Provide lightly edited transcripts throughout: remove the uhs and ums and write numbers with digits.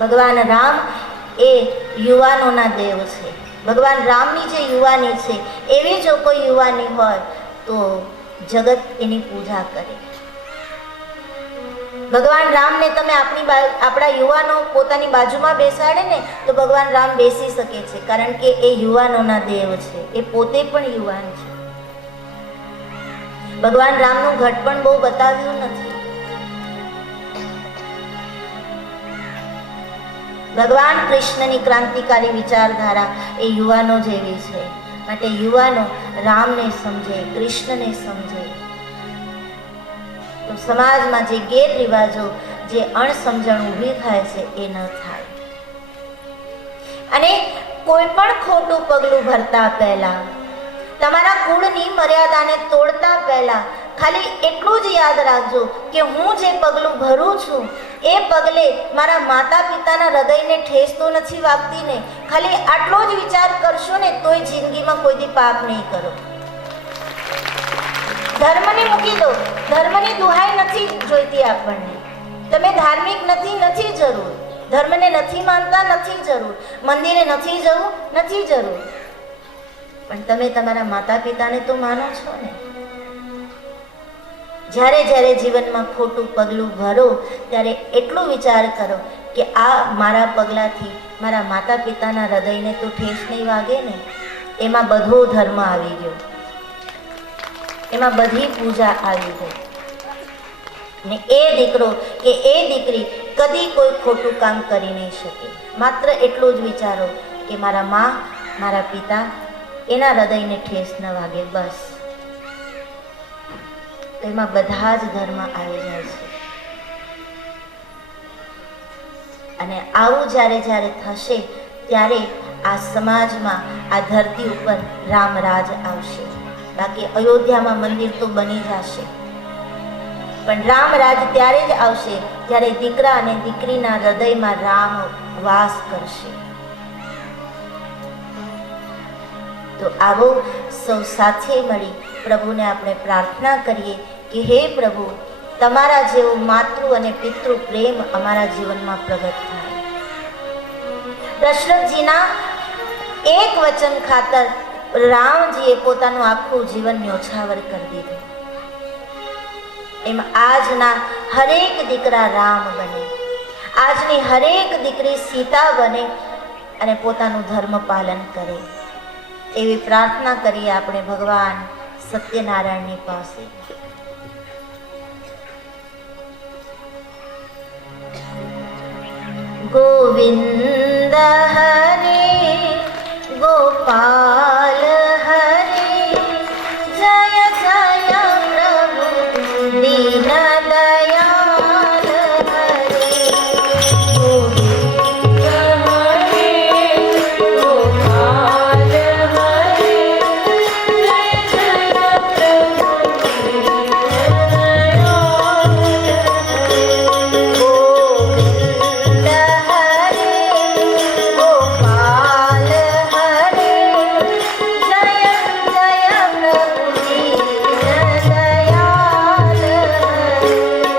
ભગવાન રામ એ યુવાનોના દેવ છે. ભગવાન રામની જે યુવાની છે એવી જો કોઈ યુવાની હોય તો જગત એની પૂજા કરે. ભગવાન રામને તમે આપણા યુવાનો પોતાની બાજુમાં બેસાડે ને તો ભગવાન રામ બેસી શકે છે, કારણ કે એ યુવાનોના દેવ છે, એ પોતે પણ યુવાન છે. ભગવાન રામનું ઘટપણ બહુ બતાવ્યું નથી. ભગવાન કૃષ્ણની ક્રાંતિકારી વિચારધારા એ યુવાનો જેવી છે. માટે યુવાનો રામને સમજે, કૃષ્ણને સમજે તો સમાજમાં જે ગેરરિવાજો, જે અણસમજણ ઊભી થાય છે એ ન થાય. અને કોઈ પણ ખોટું પગલું ભરતા પહેલા, તમારા કુળની મર્યાદાને તોડતા પહેલા ખાલી એટલું જ યાદ રાખજો કે હું જે પગલું ભરું છું એ પગલે મારા માતા પિતાના હૃદયને ઠેસ તો નથી વાગતી ને. ખાલી આટલો જ વિચાર કરશો ને તોય જિંદગીમાં કોઈ દી પાપ નહીં કરો. ધર્મને મૂકી દો, ધર્મની દુહાઈ નથી જોઈતી આપણને. તમે ધાર્મિક નથી જરૂર, ધર્મને નથી માનતા નથી જરૂર, મંદિરે નથી જવું નથી જરૂર, પણ તમે તમારા માતા પિતાને તો માનો છો ને. જ્યારે જ્યારે જીવનમાં ખોટું પગલું ભરો ત્યારે એટલું વિચાર કરો કે આ મારા પગલાથી મારા માતા પિતાના હૃદયને તો ઠેસ નહીં વાગે ને. એમાં બધો ધર્મ આવી ગયો, એમાં બધી પૂજા આવી ગઈ ને એ દીકરો કે એ દીકરી કદી કોઈ ખોટું કામ કરી નહીં શકે. માત્ર એટલું જ વિચારો કે મારા મા, મારા પિતા, એના હૃદયને ઠેસ ન વાગે, બસ. તો એમાં બધા જ ધર્મ આવી જાય છે. અને આવું જ્યારે જ્યારે થશે ત્યારે આ સમાજમાં, આ ધરતી ઉપર રામરાજ આવશે. બાકી અયોધ્યામાં મંદિર તો બની જશે, પણ રામરાજ ત્યારે જ આવશે જ્યારે દીકરા અને દીકરીના હૃદયમાં રામ વાસ કરશે. તો આવો સૌ સાથે મળી પ્રભુને આપણે પ્રાર્થના કરીએ કે હે પ્રભુ, તમારા જેવો માતૃ અને પિતૃ પ્રેમ અમારા જીવનમાં પ્રગટ થાય. દશરથજીના એક વચન ખાતર રામજીએ પોતાનું આખું જીવન ન્યોછાવર કરી દીધું. એમ આજના હરેક દીકરા રામ બને, આજની હરેક દીકરી સીતા બને અને પોતાનું ધર્મ પાલન કરે એવી પ્રાર્થના કરીએ આપણે ભગવાન સત્યનારાયણની પાસે. ગોવિંદ હરે ગોપાલ હરે, જય જય પ્રભુ દીન દયાલ હરે. ગોવિંદ હરે ગોપાલ હરે, જય જય પ્રભુ દીન દયાલ હરે. ગોવિંદ હરે ગોપાલ હરે, જય જય પ્રભુ દીન દયાલ હરે.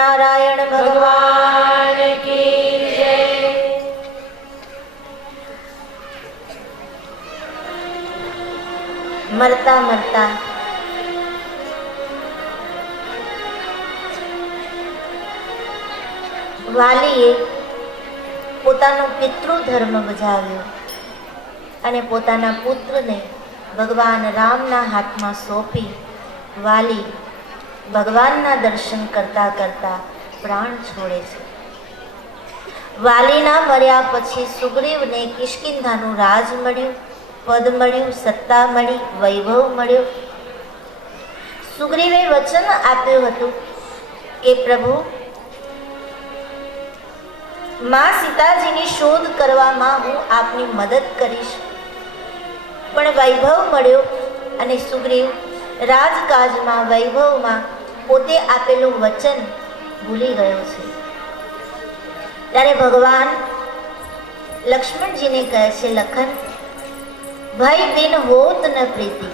નારાયણ ભગવાન કી જય. મરતા મરતા વાલીએ પોતાનો પિતૃધર્મ બજાવ્યો અને પોતાના પુત્રને ભગવાન રામના હાથમાં સોંપી વાલી ભગવાનના દર્શન કરતા કરતા પ્રાણ છોડે છે. વાલીના મર્યા પછી સુગ્રીવને કિષ્કિંધાનું રાજ મળ્યું, પદ મળ્યું, સત્તા મળી, વૈભવ મળ્યો. સુગ્રીવે વચન આપ્યું હતું કે પ્રભુ, માં સીતાજીની શોધ કરવામાં હું આપની મદદ કરીશ. પણ વૈભવ મળ્યો અને સુગ્રીવ રાજકાજમાં વૈભવમાં પોતે આપેલું વચન ભૂલી ગયો છે. ત્યારે ભગવાન લક્ષ્મણજીને કહે છે, લખન, ભય બિન હોત ન પ્રીતિ.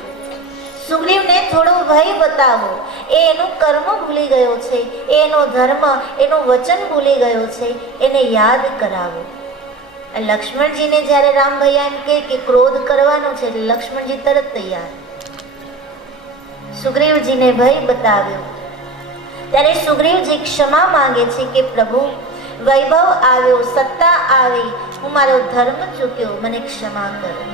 સુગ્રીવને થોડો ભય બતાવો. એ એનું કર્મ ભૂલી ગયો છે, એનો ધર્મ, એનું વચન ભૂલી ગયો છે, એને યાદ કરાવો. લક્ષ્મણજીને જ્યારે રામ ભૈયા એમ કે ક્રોધ કરવાનો છે, લક્ષ્મણજી તરત તૈયાર. સુગ્રીવજીને ભય બતાવ્યો ત્યારે સુગ્રીવજી ક્ષમા માંગે છે કે પ્રભુ, વૈભવ આવ્યો, સત્તા આવી, હું મારો ધર્મ ચૂક્યો, મને ક્ષમા કરો.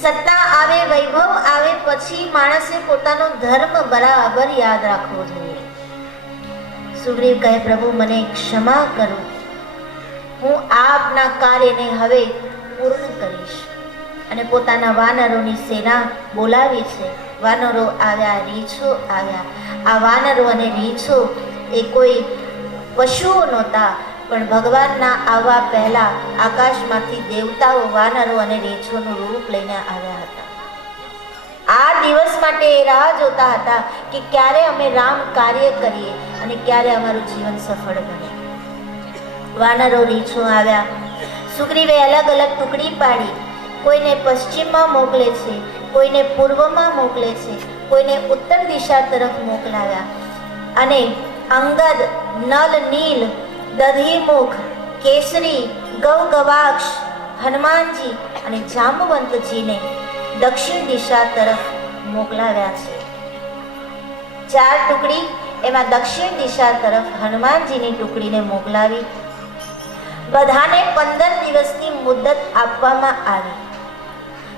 સત્તા આવે, વૈભવ આવે પછી માણસે પોતાનો ધર્મ બરાબર યાદ રાખવો જોઈએ. સુગ્રીવ કહે, પ્રભુ મને ક્ષમા કરો, હું આપના કાર્યને હવે પૂર્ણ કરીશ. અને પોતાના વાનરોની સેના બોલાવી છે. વાનરો આવ્યા, રીછો આવ્યા. આ વાનરો અને રીછો એ કોઈ પશુઓ નહોતા, પણ ભગવાનના આવવા પહેલા આકાશમાંથી દેવતાઓ વાનરો અને રીછોનું રૂપ લઈને આવ્યા હતા. આ દિવસ માટે એ રાહ જોતા હતા કે ક્યારે અમે રામ કાર્ય કરીએ અને ક્યારે અમારું જીવન સફળ બને. વાનરો રીછો આવ્યા. સુગ્રીવે અલગ અલગ ટુકડી પાડી. કોઈને પશ્ચિમમાં મોકલે છે, કોઈને પૂર્વમાં મોકલે છે, કોઈને ઉત્તર દિશા તરફ મોકલાવ્યા. અને અંગદ, નલ, નીલ, દધીમુખ, કેસરી, ગૌગવાક્ષ, હનુમાનજી અને જાંબવંતજીને દક્ષિણ દિશા તરફ મોકલાવ્યા છે. 4 ટુકડી, એમાં દક્ષિણ દિશા તરફ હનુમાનજીની ટુકડીને મોકલાવી. બધાને 15 દિવસની મુદત આપવામાં આવી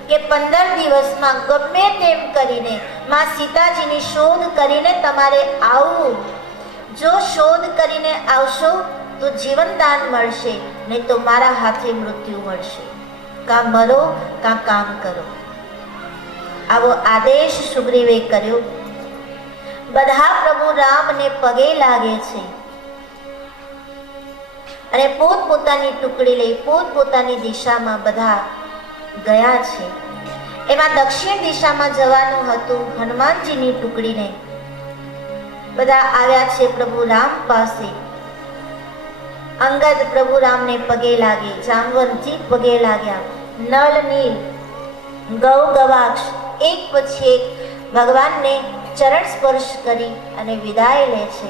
કે 15 દિવસમાં ગમે તેમ કરીને માં સીતાજીની શોધ કરીને તમારે આવવું. જો શોધ કરીને આવશો તો જીવનદાન મળશે, નહીં તો મારા હાથે મૃત્યુ મળશે. કાં મરો કાં કામ કરો. આવો આદેશ સુગ્રીવે કર્યો. બધા પ્રભુ રામને પગે લાગે છે અને પોતપોતાની ટુકડી લઈ પોતપોતાની દિશામાં બધા ગયા છે. એમાં દક્ષિણ દિશામાં જવાનું હતું હનુમાનજીની ટુકડીને. બધા આવ્યા છે પ્રભુ રામ પાસે. અંગદ પ્રભુ રામને પગે લાગે, જાંબવંતજી પગે લાગ્યા, નલ, નીલ, ગૌ, ગવાક્ષ એક પછી એક ભગવાનને ચરણ સ્પર્શ કરી અને વિદાય લે છે.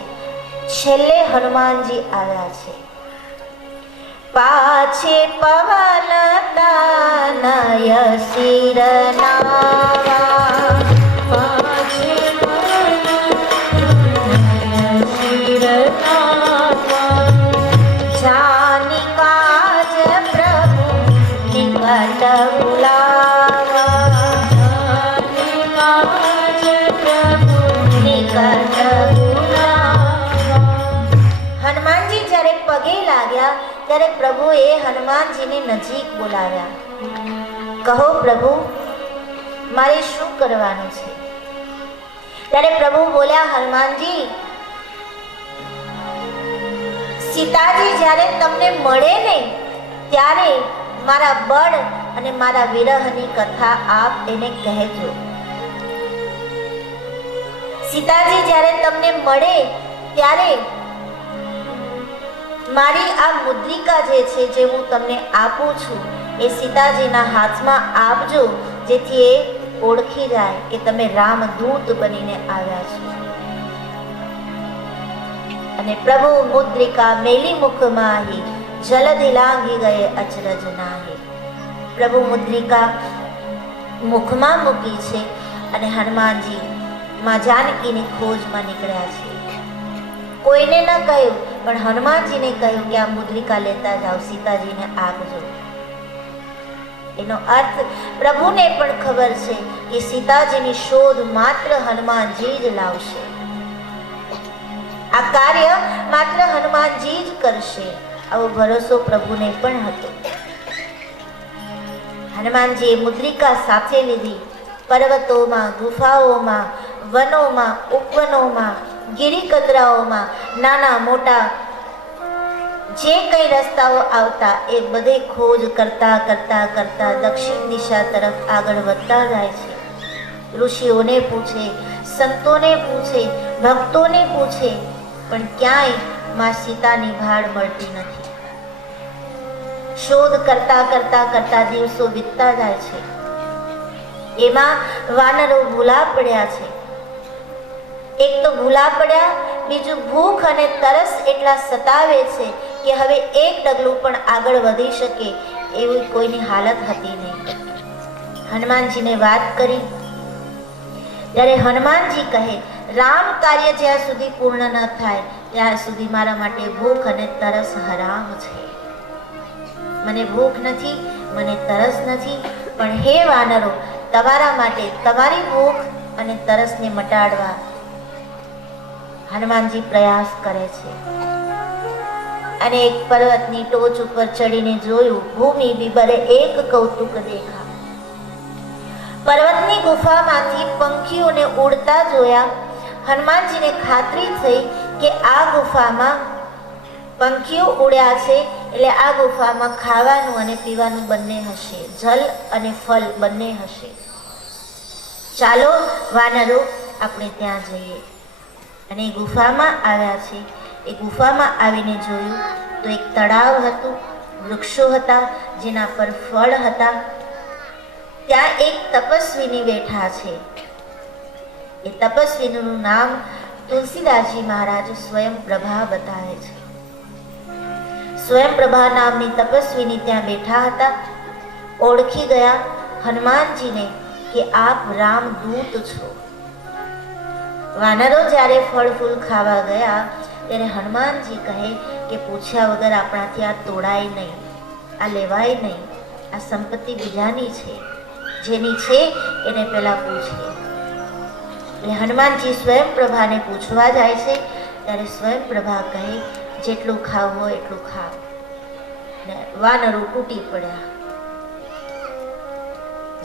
છેલ્લે હનુમાનજી આવ્યા છે. પાછે પવલતા નય શિર નાવા, પાછે પવલતા નય શિર નાવા, જાની કાજ પ્રભુ નિકટ બુલાવા, જાની કાજ પ્રભુ નિકટ બુલાવા. હનુમાનજી જ્યારે પગે લાગ્યા ત્યારે પ્રભુએ હનુમાનજીને નજીક બોલાવ્યા. કહો પ્રભુ, મારે શું કરવાનું છે? ત્યારે પ્રભુ બોલ્યા, હનુમાનજી, સીતાજી જ્યારે તમને મળે ને ત્યારે મારા બળ અને મારા વિરહની કથા આપ એને કહેજો. સીતાજી જ્યારે તમને મળે ત્યારે મારી આ મુદ્રિકા જે છે, જે હું તમને આપું છું, એ સીતાજીના હાથમાં આપજો, જેથી એ ઓળખી જાય કે તમે રામદૂત બનીને આવ્યા છો. અને પ્રભુ મુદ્રિકા મેલી મુખ માહી, જલધિ લાંઘી ગયે અચરજ નાહી. પ્રભુ મુદ્રિકા મુખમાં મૂકી છે અને હનુમાનજી માં જાનકીની ખોજમાં નીકળ્યા છે. કોઈને ન કહ્યું, પણ હનુમાનજીને કહ્યું કે આ મુદ્રિકા લેતા જાઓ, સીતાજીને આપજો. એનો અર્થ પ્રભુને પણ ખબર છે કે સીતાજીની શોધ માત્ર હનુમાનજી જ લાવશે. આ કાર્ય માત્ર હનુમાનજી જ કરશે, આવો ભરોસો પ્રભુને પણ હતો. હનુમાનજીએ મુદ્રિકા સાથે લીધી. પર્વતોમાં, ગુફાઓમાં, વનોમાં, ઉપવનોમાં, ગિરિકતરાઓમાં, નાના મોટા જે કઈ રસ્તાઓ આવતા એ બધે ખોજ કરતા કરતા કરતા દક્ષિણ દિશા તરફ આગળ વધતા જાય છે. ઋષિઓને પૂછે, સંતોને પૂછે, ભક્તોને પૂછે, પણ ક્યાંય માં સીતાની ભાળ મળતી નથી. શોધ કરતા કરતા કરતા દિવસો વીતતા જાય છે. એમાં વાનરો ભૂલા પડ્યા છે. એક તો ભૂલા પડ્યા, બીજું ભૂખ અને તરસ એટલા સતાવે છે કે હવે એક ડગલું પણ આગળ વધી શકે એવી કોઈની હાલત હતી નહીં. હનુમાનજીને વાત કરી ત્યારે હનુમાનજી કહે, રામ કાર્ય જ્યાં સુધી પૂર્ણ ન થાય ત્યાં સુધી મારા માટે ભૂખ અને તરસ હરામ છે. મને ભૂખ નથી, મને તરસ નથી, પણ હે વાનરો, તમારા માટે તમારી ભૂખ અને તરસને મટાડવા હનુમાનજી પ્રયાસ કરે છે. અને એક પર્વતની ટોચ ઉપર ચડીને જોયું, ભૂમિ બીબરે એક કૌતુક દેખા. પર્વતની ગુફામાંથી પંખીઓને ઉડતા જોયા. હનુમાનજીને ખાતરી થઈ કે આ ગુફામાં પંખીઓ ઉડ્યા છે એટલે આ ગુફામાં ખાવાનું અને પીવાનું બંને હશે, જલ અને ફળ બંને હશે. ચાલો વાનરો, આપણે ત્યાં જઈએ. અને એ ગુફામાં આવ્યા છે. એ ગુફામાં આવીને જોયું તો એક તળાવ હતું, વૃક્ષો હતા જેના પર ફળ હતા. ત્યાં એક તપસ્વીની બેઠા છે. એ તપસ્વીનું નામ તુલસીદાસજી મહારાજ સ્વયં પ્રભા બતાવે છે. સ્વયં પ્રભા નામની તપસ્વીની ત્યાં બેઠા હતા. ઓળખી ગયા હનુમાનજીને કે આપ રામદૂત છો. વાનરો જ્યારે ફળ ફૂલ ખાવા ગયા ત્યારે હનુમાનજી કહે કે પૂછ્યા વગર આપણાથી આ તોડાય નહીં, આ લેવાય નહીં, આ સંપત્તિ બીજાની છે, જેની છે એને પહેલા પૂછીએ. એટલે હનુમાનજી સ્વયં પ્રભાને પૂછવા જાય છે ત્યારે સ્વયં પ્રભા કહે, જેટલું ખાવું હોય એટલું ખાવ. ને વાનરો તૂટી પડ્યા.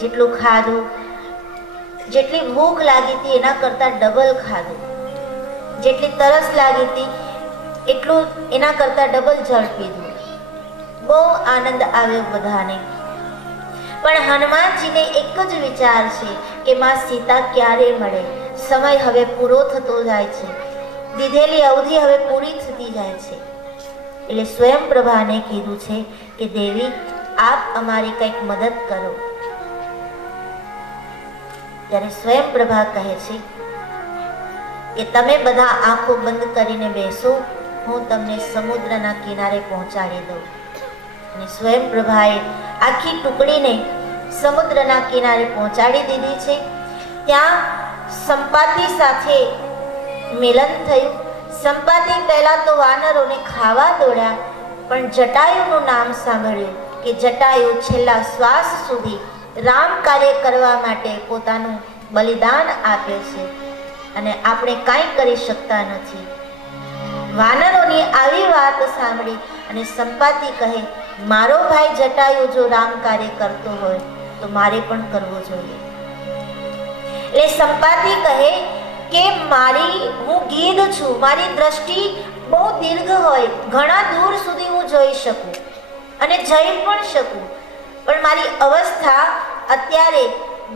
જેટલું ખાધું, જેટલી ભૂખ લાગી હતી એના કરતા ડબલ ખાધું, જેટલી તરસ લાગી હતી એટલું એના કરતા ડબલ જળ પીધું. બહુ આનંદ આવ્યો બધાને. પણ હનુમાનજીને એક જ વિચાર છે કે માં સીતા ક્યારે મળે. સમય હવે પૂરો થતો જાય છે, દીધેલી અવધિ હવે પૂરી થતી જાય છે. એટલે સ્વયં પ્રભાને કીધું છે કે દેવી, આપ અમારી કંઈક મદદ કરો. ત્યારે સ્વયં પ્રભા કહે છે કે તમે બધા આંખો બંધ કરીને બેસો, હું તમને સમુદ્રના કિનારે પહોંચાડી દઉં. અને સ્વયં પ્રભાએ આખી ટુકડીને સમુદ્રના કિનારે પહોંચાડી દીધી છે. ત્યાં સંપાતિ સાથે મિલન થયું. સંપાતિ પહેલા તો વાનરોને ખાવા દોડ્યા, પણ જટાયુનું નામ સાંભળ્યું કે જટાયુ છેલ્લા શ્વાસ સુધી રામ કાર્ય કરવા માટે પોતાનું બલિદાન આપે છે અને આપણે કાંઈ કરી શકતા નથી. વાનરોની આવી વાત સાંભળી અને સંપાતિ કહે, મારો ભાઈ જટાયુ જો રામ કાર્ય કરતો હોય તો મારે પણ કરવું જોઈએ. એટલે સંપાતિ કહે કે હું ગીધ છું, મારી દ્રષ્ટિ બહુ દીર્ઘ હોય, ઘણા દૂર સુધી હું જોઈ શકું અને જઈ પણ શકું, પણ મારી અવસ્થા અત્યારે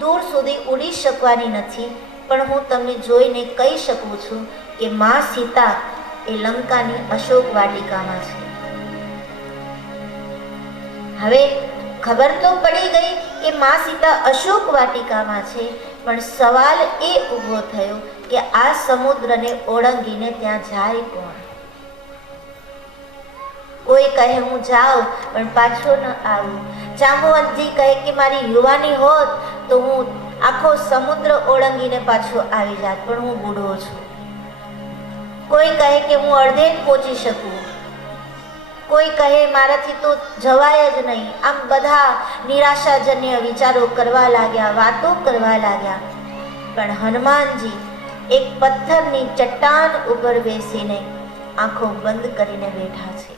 દૂર સુધી ઉડી શકવાની નથી. પણ હું તમને જોઈને કહી શકું છું કે માં સીતા એ લંકાની અશોક વાટિકામાં છે. હવે ખબર તો પડી ગઈ કે માં સીતા અશોક વાટિકામાં છે, પણ સવાલ એ ઊભો થયો કે આ સમુદ્રને ઓળંગીને ત્યાં જાય કોણ? કોઈ કહે હું જાઉં પણ પાછો ન આવું. જાંબુવંતજી કહે કે મારી યુવાની હોત તો હું આખો સમુદ્ર ઓળંગીને પાછો આવી જાત, પણ હું બૂઢો છું. કોઈ કહે કે હું અડધે જ પહોંચી શકું, કોઈ કહે મારાથી તો જવાય જ નહીં. આમ બધા નિરાશાજન્ય વિચારો કરવા લાગ્યા, વાતો કરવા લાગ્યા. પણ હનુમાનજી એક પથ્થરની ચટ્ટાન ઉપર બેસીને આંખો બંધ કરીને બેઠા છે.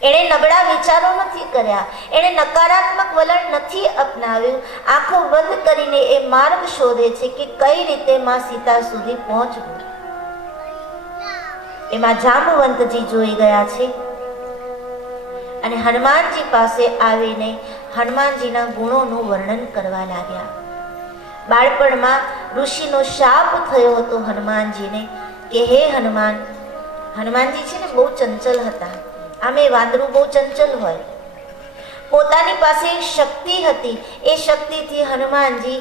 એણે નબળા વિચારો નથી કર્યા, એણે નકારાત્મક વલણ નથી અપનાવ્યું. આંખો બંધ કરીને એ માર્ગ શોધે છે કે કઈ રીતે માં સીતા સુધી પહોંચવું. એમાં જાંબુવંતજી જોઈ ગયા છે અને હનુમાનજી પાસે આવીને હનુમાનજીના ગુણોનું વર્ણન કરવા લાગ્યા. બાળપણમાં ઋષિનો શાપ થયો હતો હનુમાનજીને કે હે હનુમાન. હનુમાનજી છે ને બહુ ચંચલ હતા. આમે વાંદરું બહુ ચંચલ હોય. પોતાની પાસે એક શક્તિ હતી, એ શક્તિથી હનુમાનજી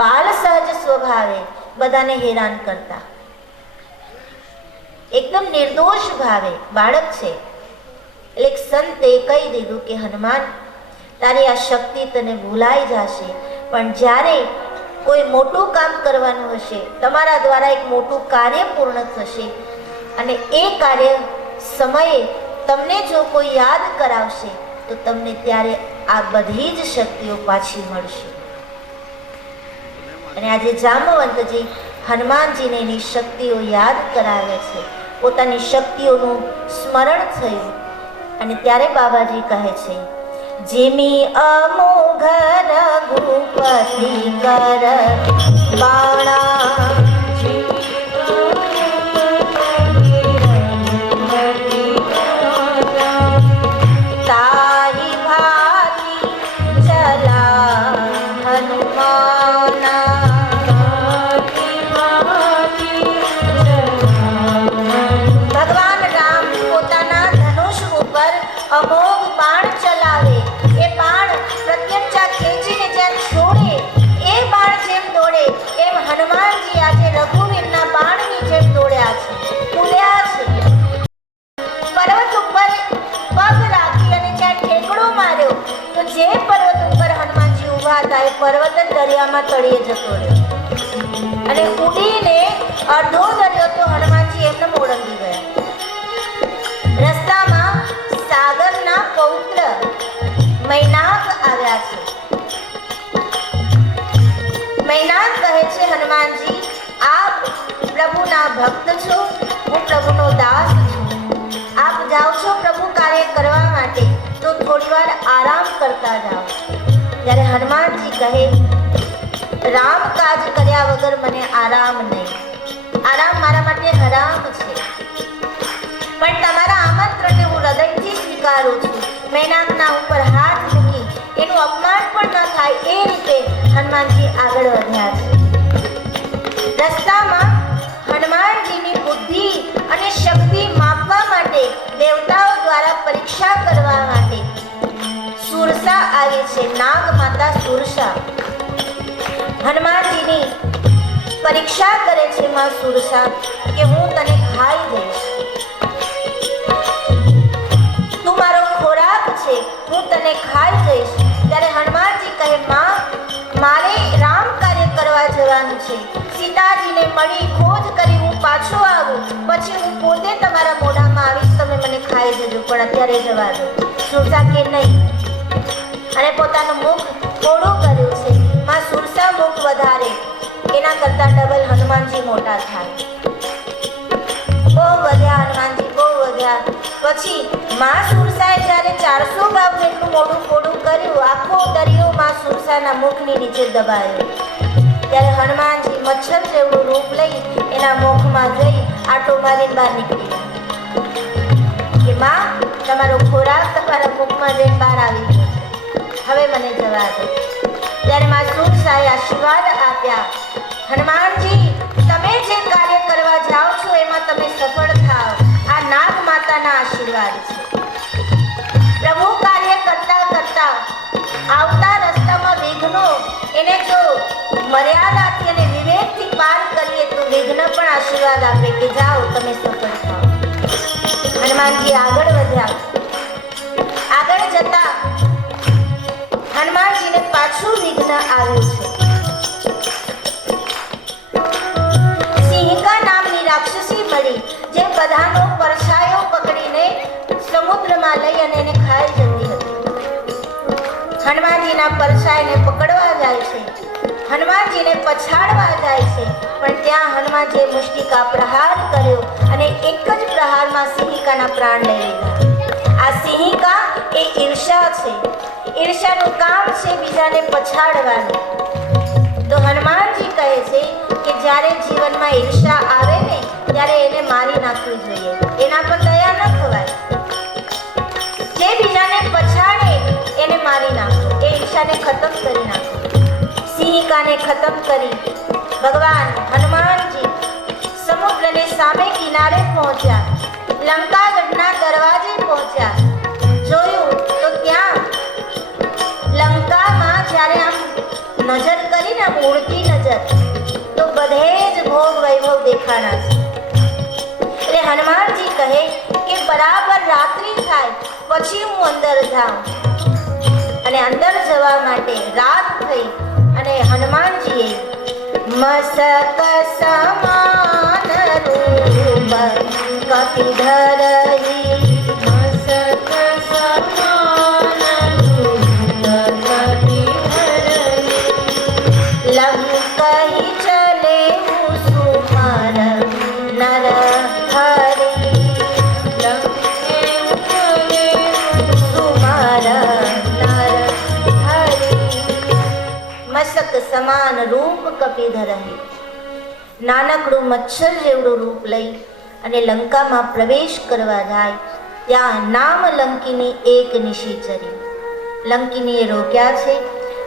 બાલ સહજ સ્વભાવે બધાને હેરાન કરતા. એકદમ નિર્દોષ ભાવે બાળક છે. એટલે એક સંતે કહી દીધું કે હનુમાન, તારી આ શક્તિ તને ભૂલાઈ જશે, પણ જ્યારે કોઈ મોટું કામ કરવાનું હશે, તમારા દ્વારા એક મોટું કાર્ય પૂર્ણ થશે અને એ કાર્ય સમયે તમને જો કોઈ યાદ કરાવશે તો તમને ત્યારે આ બધી જ શક્તિઓ પાછી મળશે. અને આજે જાંબુવંતજી હનુમાનજીને એની શક્તિઓ યાદ કરાવે છે. પોતાની શક્તિઓનું સ્મરણ થયું અને ત્યારે બાબાજી કહે છે, જેમી અમોઘ રઘુપતિ કર બાણા, તારી ભાતી ચલા હનુમાના. ભગવાન રામ પોતાના ધનુષ ઉપર અમોઘ બાણ ચલાવે. એ બાણ પ્રત્યક્ષા ખેંચીને જેમ છોડે, એ બાણ જેમ દોડે એમ હનુમાનજી આજે રઘુવીરના બાણની જેમ દોડ્યા છે, કૂદ્યા છે. પર્વત ઉપર પગ રાખી અને જ્યાં ઠેકડો માર્યો તો જે પર્વત ઉપર હનુમાનજી ઊભા હતા એ પર્વત જ દરિયામાં તળિયે જતો રહ્યો અને ઉડીને અડધો દરિયો તો હનુમાનજી એમને ઓળંગી ગયા. રસ્તામાં સાગરના પૌત્ર મૈનાક આવ્યા છે. મૈનાક કહે છે, હનુમાનજી આપ પ્રભુના ભક્ત છો, હું પ્રભુનો દાસ છું. આપ જાઓ છો પ્રભુ કાર્ય કરવા માટે તો થોડી વાર આરામ કરતા જાઓ. ત્યારે હનુમાનજી કહે, રામ કાજ કર્યા વગર મને આરામ નહીં. આરામ મારા માટે હરામ છે, પણ તમારા આમંત્રણને હું હૃદયથી સ્વીકારું છું. મૈનાકના ઉપર હાથ મૂકી એનું અપમાન પણ ન થાય એ રીતે હનુમાનજી આગળ વધ્યા છે. રસ્તામાં હનુમાનજીની બુદ્ધિ અને શક્તિ માપવા માટે, દેવતાઓ દ્વારા પરીક્ષા કરવા માટે સુરસા આવી છે. નાગ માતા સુરસા હનુમાનજીની પરીક્ષા કરે છે. માં સુરસા કે હું તને ખાઈ દઈશ, તું મારો ખોરાક છે, હું તને ખાઈ જઈશ. ત્યારે હનુમાનજી કહે, માં મારે રામ કાર્ય કરવા જવાનું છે. સીતાજીને મળી ખોજ કરી હું પાછો આવું, પછી હું પોતે તમારા મોઢામાં આવીશ, તમે મને ખાઈ જજો, પણ અત્યારે જવા દો. સુરસા કે નહીં અને પોતાનું મુખ થોડું કર્યું છે. માં સુરસા મુખ વધારે, એના કરતા ડબલ હનુમાનજી મોટા થાય. બહુ વધ્યા હનુમાનજી, બહુ વધ્યા. પછી માં સુરસાએ જ્યારે 400 ગાવ જેટલું મોટું પોડું કર્યું, આખો દરિયો માં સુરસાના મુખની નીચે દબાયો. ત્યારે હનુમાનજી મચ્છર જેવડું રૂપ લઈ એના મુખમાં જઈ આટો મારીને બહાર નીકળી ગયા કે માં તમારો ખોરાક તમારા મુખમાં જઈને બહાર આવી ગયો છે, હવે મને જવા દો. ત્યારે માં સુરસાએ આશીર્વાદ આપ્યા, હનુમાનજી તમે જે કાર્ય કરવા જાઓ છો એમાં તમે સફળ થાઓ. આ નાગ માતાના આશીર્વાદ છે. પ્રભુ કાર્ય કરતા કરતા આવતા રસ્તામાં વિઘ્નો, એને જો મર્યાદાથી અને વિવેકથી પાર કરીએ તો વિઘ્ન પણ આશીર્વાદ આપે કે જાઓ તમે સફળ થાઓ. અને હનુમાનજી આગળ વધ્યા. આગળ જતા હનુમાનજીને પાછું વિઘ્ન આવ્યું છે. સિંહિકા નામની રાક્ષસી મળી, જે બધાનો પરછાયો પકડીને સમુદ્રમાં લઈ અને એને ખાઈ જતી હતી. હનુમાનજીના પરછાયાને પકડવા જાય છે, હનુમાનજીને પછાડવા જાય છે, પણ ત્યાં હનુમાનજીએ મુષ્ટિકા પ્રહાર કર્યો અને એક જ પ્રહારમાં સિંહિકાના પ્રાણ લઈ લીધા. આ સિંહિકા એ ઈર્ષા છે. ઈર્ષાનું કામ છે બીજાને પછાડવાનું. તો હનુમાનજી કહે છે કે જ્યારે જીવનમાં ઈર્ષા આવે ને ત્યારે એને મારી નાખવી જોઈએ, એના પર દયા ન ખવાય. જે બીજાને પછાડે એને મારી નાખો, એ ઈર્ષાને ખતમ કરી નાખો. સિંહિકાને ખતમ કરી ભગવાન હનુમાનજી સમુદ્રને સામે કિનારે પહોંચ્યા. લંકાગઢના દરવાજે પહોંચ્યા. જોયું તો ત્યાં લંકામાં જ્યારે આમ નજર કરીને આમ ઉડતી નજર તો બધે જ ભોગ વૈભવ દેખાણા છે. એટલે હનુમાનજી કહે કે બરાબર રાત્રિ થાય પછી હું અંદર જાઉં. અને અંદર જવા માટે રાત થઈ અને હનુમાનજીએ મસ્તક સમાન રૂપ કપિધરહી, મસ્તક સમાન રૂપ કપિધરહી, લંકહી ચલે સુમર નર હરી, લંકહી ચલે સુમર નર હરી. મસ્તક સમાન રૂપ કપિધરહી, નાનકડું મચ્છર જેવડું રૂપ લઈ અને લંકામાં પ્રવેશ કરવા જાય ત્યાં નામ લંકિની એક નિશિચરી. લંકિનીએ રોક્યા છે.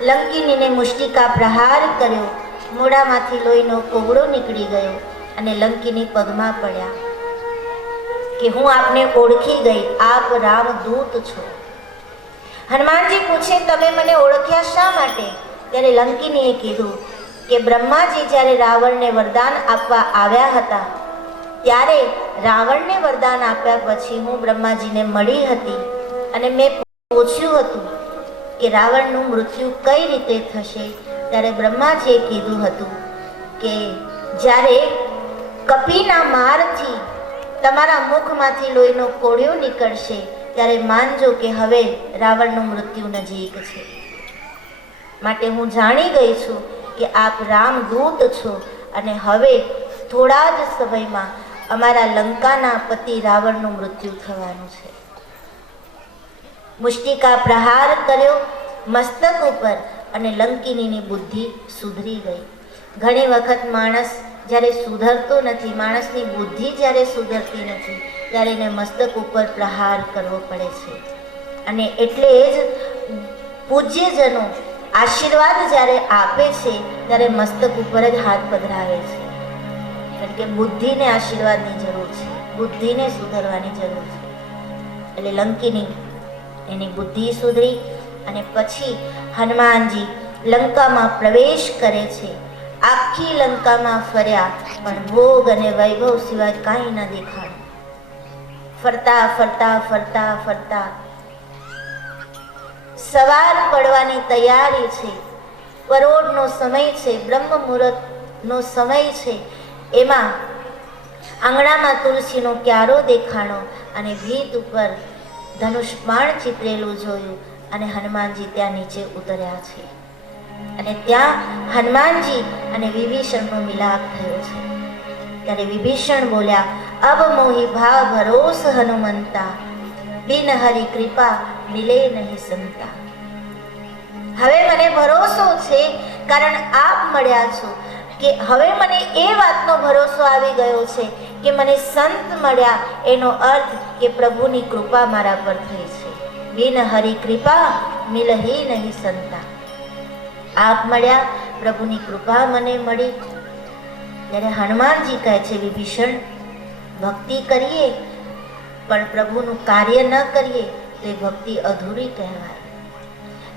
લંકિનીને મુષ્ટિકા પ્રહાર કર્યો. મોઢામાંથી લોહીનો કોગળો નીકળી ગયો અને લંકિની પગમાં પડ્યા કે હું આપને ઓળખી ગઈ, આપ રામદૂત છો. હનુમાનજી પૂછે તમે મને ઓળખ્યા શા માટે? ત્યારે લંકિનીએ કીધું કે બ્રહ્માજી જ્યારે રાવણને વરદાન આપવા આવ્યા હતા ત્યારે રાવણને વરદાન આપ્યા પછી હું બ્રહ્માજીને મળી હતી અને મેં પૂછ્યું હતું કે રાવણનું મૃત્યુ કઈ રીતે થશે. ત્યારે બ્રહ્માજીએ કીધું હતું કે જ્યારે કપીના મારથી તમારા મુખમાંથી લોહીનો કોળિયો નીકળશે ત્યારે માનજો કે હવે રાવણનું મૃત્યુ નજીક છે. માટે હું જાણી ગઈ છું કે આપ રામદૂત છો અને હવે થોડા જ સમયમાં અમારા લંકાના પતિ રાવણનું મૃત્યુ થવાનું છે. મુષ્ટિકા પ્રહાર કર્યો મસ્તક ઉપર અને લંકિનીની બુદ્ધિ સુધરી ગઈ. ઘણી વખત માણસ જ્યારે સુધરતો નથી, માણસની બુદ્ધિ જ્યારે સુધરતી નથી ત્યારે એને મસ્તક ઉપર પ્રહાર કરવો પડે છે. અને એટલે જ પૂજ્યજનો આશીર્વાદ જ્યારે આપે છે ત્યારે મસ્તક ઉપર જ હાથ પધરાવે છે. કારણ કે બુદ્ધિને આશીર્વાદની જરૂર છે, બુદ્ધિને સુધરવાની જરૂર છે. એટલે લંકિની એની બુદ્ધિ સુધરી અને પછી હનુમાનજી લંકામાં પ્રવેશ કરે છે. આખી લંકામાં ફર્યા પણ ભોગ અને વૈભવ સિવાય કાંઈ ન દેખાયું. ફરતા ફરતા ફરતા ફરતા સવાર પડવાની તૈયારી છે. પરોઢનો સમય છે, બ્રહ્મ મુહૂર્તનો સમય છે. એમાં આંગણામાં તુલસીનો ક્યારો દેખાણો અને ભીત ઉપર ધનુષ્બાણ ચિતરેલું જોયું અને હનુમાનજી ત્યાં નીચે ઉતર્યા છે. અને ત્યાં હનુમાનજી અને વિભીષણનો મિલાપ થયો છે. ત્યારે વિભીષણ બોલ્યા અબ મોહી ભાવ ભરોસ હનુમંતા, બિન હરિ કૃપા મિલે નહીં સંતા. હવે મને ભરોસો છે કારણ આપ મળ્યા છો કે હવે મને એ વાતનો ભરોસો આવી ગયો છે કે મને સંત મળ્યા, એનો અર્થ કે પ્રભુની કૃપા મારા પર થઈ છે. બિન હરિ કૃપા મિલહી નહીં સંતા. આપ મળ્યા, પ્રભુની કૃપા મને મળી. ત્યારે હનુમાનજી કહે છે વિભીષણ, ભક્તિ કરીએ પણ પ્રભુનું કાર્ય ન કરીએ તો એ ભક્તિ અધૂરી કહેવાય.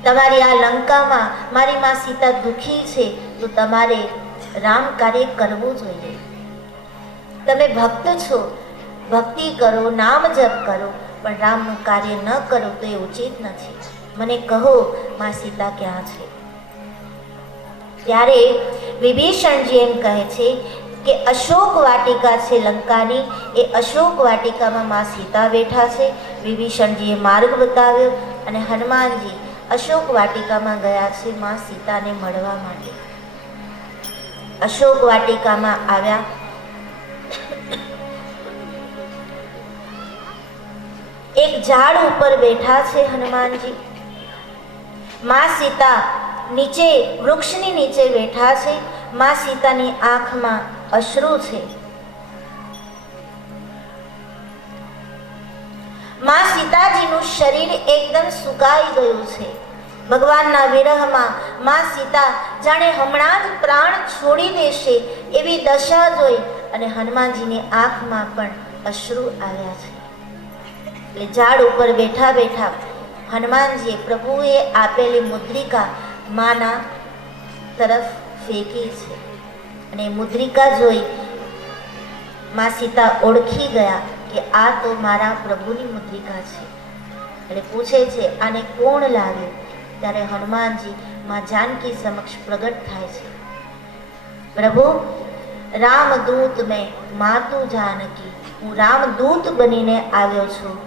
તમારી આ લંકામાં મારી માં સીતા દુઃખી છે તો તમારે રામ કાર્ય કરવું જોઈએ. તમે ભક્ત છો, ભક્તિ કરો, નામ જપ કરો, પણ રામનું કાર્ય ન કરો તો એ ઉચિત નથી. મને કહો માં સીતા ક્યાં છે? ત્યારે વિભીષણજી એમ કહે છે કે અશોક વાટિકા છે લંકાની, એ અશોક વાટિકામાં માં સીતા બેઠા છે. વિભીષણજીએ માર્ગ બતાવ્યો અને હનુમાનજી અશોક વાટિકામાં ગયા છે માં સીતાને મળવા માટે. અશોક વાટિકામાં આવ્યા. એક ઝાડ ઉપર બેઠા છે હનુમાનજી. માં સીતા નીચે વૃક્ષની નીચે બેઠા છે. માં સીતાની આંખમાં અશ્રુ છે. માં સીતાજીનું શરીર એકદમ સુકાઈ ગયું છે. ભગવાનના વિરહમાં માં સીતા જાણે હમણાં જ પ્રાણ છોડી દેશે એવી દશા જોઈ અને હનુમાનજીની આંખમાં પણ અશ્રુ આવ્યા છે. એટલે ઝાડ ઉપર બેઠા બેઠા હનુમાનજીએ પ્રભુએ આપેલી મુદ્રિકા માના તરફ ફેંકી છે અને મુદ્રિકા જોઈ માં સીતા ઓળખી ગયા કે આ તો મારા પ્રભુની મુદ્રિકા છે. એટલે પૂછે છે આને કોણ લાવ્યું? ત્યારે હનુમાનજી માં જાનકી સમક્ષ પ્રગટ થાય છે. પ્રભુ, રામદૂત મેં માતુ જાનકી, હું રામદૂત બનીને આવ્યો છું.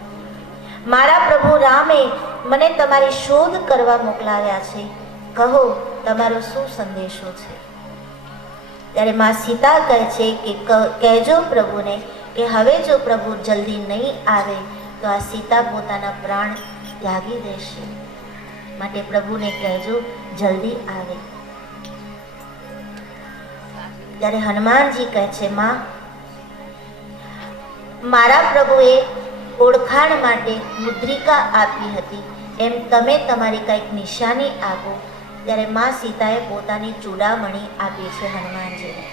મારા પ્રભુ રામે મને તમારી શોધ કરવા મોકલાવ્યા છે. કહો તમારો શું સંદેશો છે? ત્યારે માં સીતા કહે છે કે કહેજો પ્રભુને કે હવે જો પ્રભુ જલ્દી નહીં આવે તો આ સીતા પોતાના પ્રાણ ત્યાગી દેશે. માટે પ્રભુને કહેજો જલ્દી આવે. ત્યારે હનુમાનજી કહે છે માં, મારા પ્રભુએ ઓળખાણ માટે મુદ્રિકા આપી હતી, એમ તમે તમારી કંઈક નિશાની આપો. ત્યારે માં સીતાએ પોતાની ચૂડામણી આપી છે હનુમાનજીને.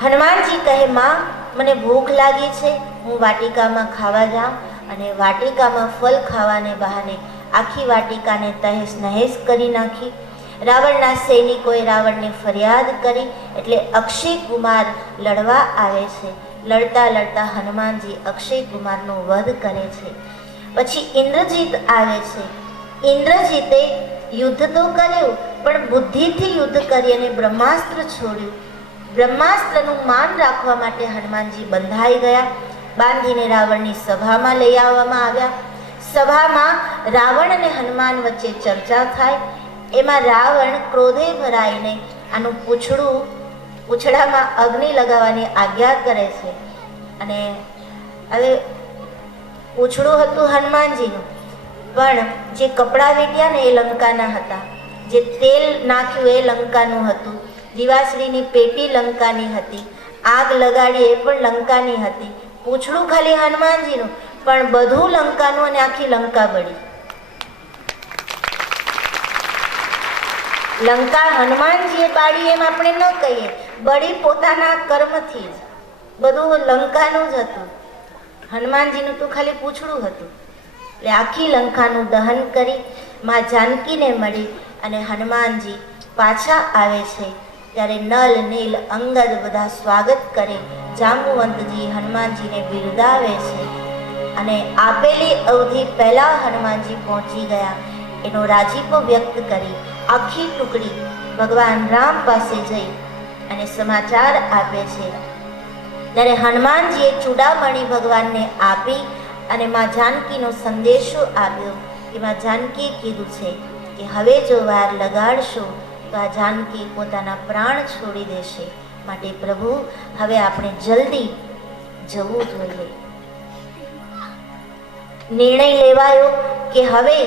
હનુમાનજી કહે માં, મને ભૂખ લાગી છે, હું વાટિકામાં ખાવા જાઉં. અને વાટિકામાં ફળ ખાવાને બહાને આખી વાટિકાને તહેસ નહેસ કરી નાખી. રાવણના સૈનિકોએ રાવણને ફરિયાદ કરી એટલે અક્ષય કુમાર લડવા આવે છે. લડતા લડતા હનુમાનજી અક્ષય કુમારનો વધ કરે છે. પછી ઇન્દ્રજીત આવે છે. ઇન્દ્રજીતે યુદ્ધ તો કર્યું પણ બુદ્ધિથી યુદ્ધ કરી અને બ્રહ્માસ્ત્ર છોડ્યું. બ્રહ્માસ્ત્રનું માન રાખવા માટે હનુમાનજી બંધાઈ ગયા. બાંધીને રાવણની સભામાં લઈ આવવામાં આવ્યા. સભામાં રાવણ અને હનુમાન વચ્ચે ચર્ચા થાય. એમાં રાવણ ક્રોધે ભરાઈને આનું પૂંછડામાં અગ્નિ લગાવવાની આજ્ઞા કરે છે. અને હવે પૂંછડું હતું હનુમાનજીનું, પણ જે કપડાં વીટ્યા ને એ લંકાના હતા, જે તેલ નાખ્યું એ લંકાનું હતું, દિવાસળીની પેટી લંકાની હતી, આગ લગાડી એ પણ લંકાની હતી. પૂંછડું ખાલી હનુમાનજીનું, પણ બધું લંકાનું અને આખી લંકા બળી. લંકા હનુમાનજીએ બાળી એમ આપણે ન કહીએ, બળી પોતાના કર્મથી જ. બધું લંકાનું જ હતું. હનુમાનજીનું તો ખાલી પૂંછડું હતું. એટલે આખી લંકાનું દહન કરી માં જાનકીને મળી અને હનુમાનજી પાછા આવે છે. ત્યારે નલ નીલ અંગદ બધા સ્વાગત કરે. જાંબુવંતજી હનુમાનજીને બિરદાવે છે અને આપેલી અવધિ પહેલા હનુમાનજી પહોંચી ગયા એનો રાજીપો વ્યક્ત કરી આખી ટુકડી ભગવાન રામ પાસે જઈ અને સમાચાર આપે છે. ત્યારે હનુમાનજીએ ચૂડામણી ભગવાનને આપી અને માં જાનકીનો સંદેશો આપ્યો કે માં જાનકીએ કીધું છે કે હવે જો વાર લગાડશો તો આ જાનકી પોતાના પ્રાણ છોડી દેશે. માટે પ્રભુ હવે આપણે જલ્દી જવું જોઈએ. નિર્ણય લેવાયો કે હવે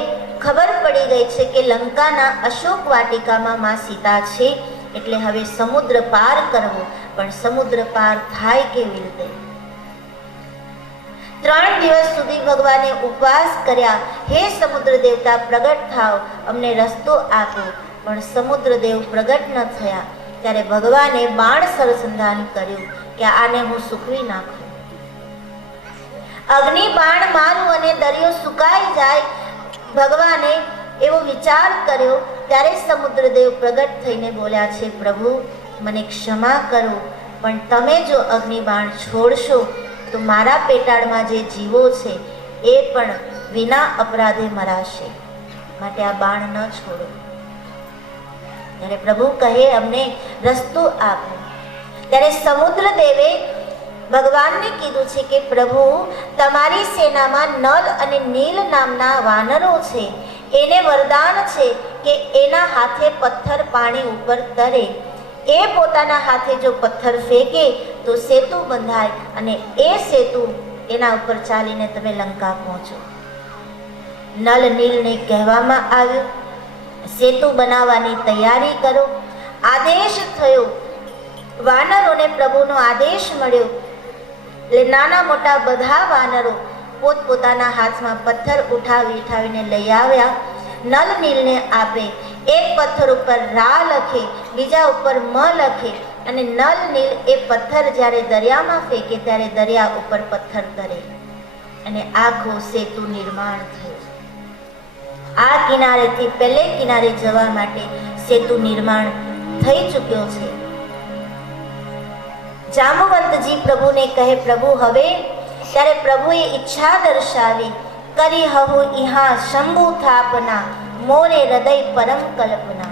ખબર પડી ગઈ છે કે લંકાના અશોક વાટિકામાં માં સીતા છે, એટલે હવે સમુદ્ર પાર કરવો. પણ સમુદ્ર પાર થાય કેવી રીતે? 3 દિવસ સુધી ભગવાને ઉપવાસ કર્યા. હે સમુદ્ર દેવતા પ્રગટ થાવ, અમને રસ્તો આપો. પણ સમુદ્ર દેવ પ્રગટ ન થયા. ત્યારે ભગવાને બાણ સરસંધાન કર્યું કે આને હું સૂકવી નાખું. અગ્નિ બાણ મારું અને દરિયો સુકાઈ જાય. ભગવાને એવો વિચાર કર્યો. ત્યારે સમુદ્રદેવ પ્રગટ થઈને બોલ્યા છે, પ્રભુ મને ક્ષમા કરો, પણ તમે જો અગ્નિબાણ છોડશો તો મારા પેટાળમાં જે જીવો છે એ પણ વિના અપરાધે મરાશે, માટે આ બાણ ન છોડો. ત્યારે પ્રભુ કહે અમને રસ્તો આપો. ત્યારે સમુદ્ર દેવે ભગવાનને કીધું છે કે પ્રભુ, તમારી સેનામાં નલ અને નીલ નામના વાનરો છે, એને વરદાન છે કે એના હાથે પથ્થર પાણી ઉપર તરે. એ પોતાના હાથે જો પથ્થર ફેંકે તો સેતુ બંધાય અને એ સેતુ એના ઉપર ચાલીને તમે લંકા પહોંચો. નલ નીલને કહેવામાં આવ્યું, સેતુ બનાવવાની તૈયારી કરો. આદેશ થયો, વાનરોને પ્રભુનો આદેશ મળ્યો. એટલે નાના મોટા બધા વાનરો પોતપોતાના હાથમાં પથ્થર ઉઠાવીને લઈ આવ્યા. નલ નીલને આપે. એક પથ્થર ઉપર રા લખે, બીજા ઉપર મ લખે અને નલ નીલ એ પથ્થર જ્યારે દરિયામાં ફેંકે ત્યારે દરિયા ઉપર પથ્થર તરે અને આખો સેતુ નિર્માણ થયો. આ કિનારેથી પહેલે કિનારે જવા માટે સેતુ નિર્માણ થઈ ચૂક્યો છે. જાંબુવંતજી પ્રભુને કહે, પ્રભુ હવે. ત્યારે પ્રભુએ ઈચ્છા દર્શાવી, કરી હહુ ઇહા શંભુ થાપના, મોરે હૃદય પરમ કલ્પના.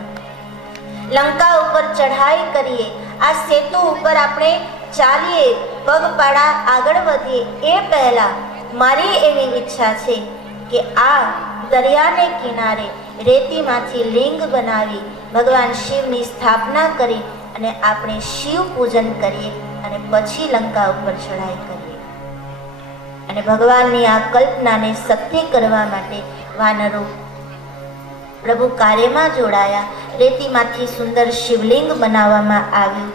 લંકા ઉપર ચઢાઈ કરીએ, આ સેતુ ઉપર આપણે ચાલીએ, પગપાળા આગળ વધીએ એ પહેલા મારી એવી ઈચ્છા છે કે આ દરિયાને કિનારે રેતીમાંથી લિંગ બનાવી ભગવાન શિવની સ્થાપના કરી અને આપણે શિવ પૂજન કરીએ અને પછી લંકા ઉપર ચઢાઈ કરીએ. અને ભગવાનની આ કલ્પનાને સત્ય કરવા માટે વાનરો પ્રભુ કાર્યમાં જોડાયા. રેતીમાંથી સુંદર શિવલિંગ બનાવવામાં આવ્યું.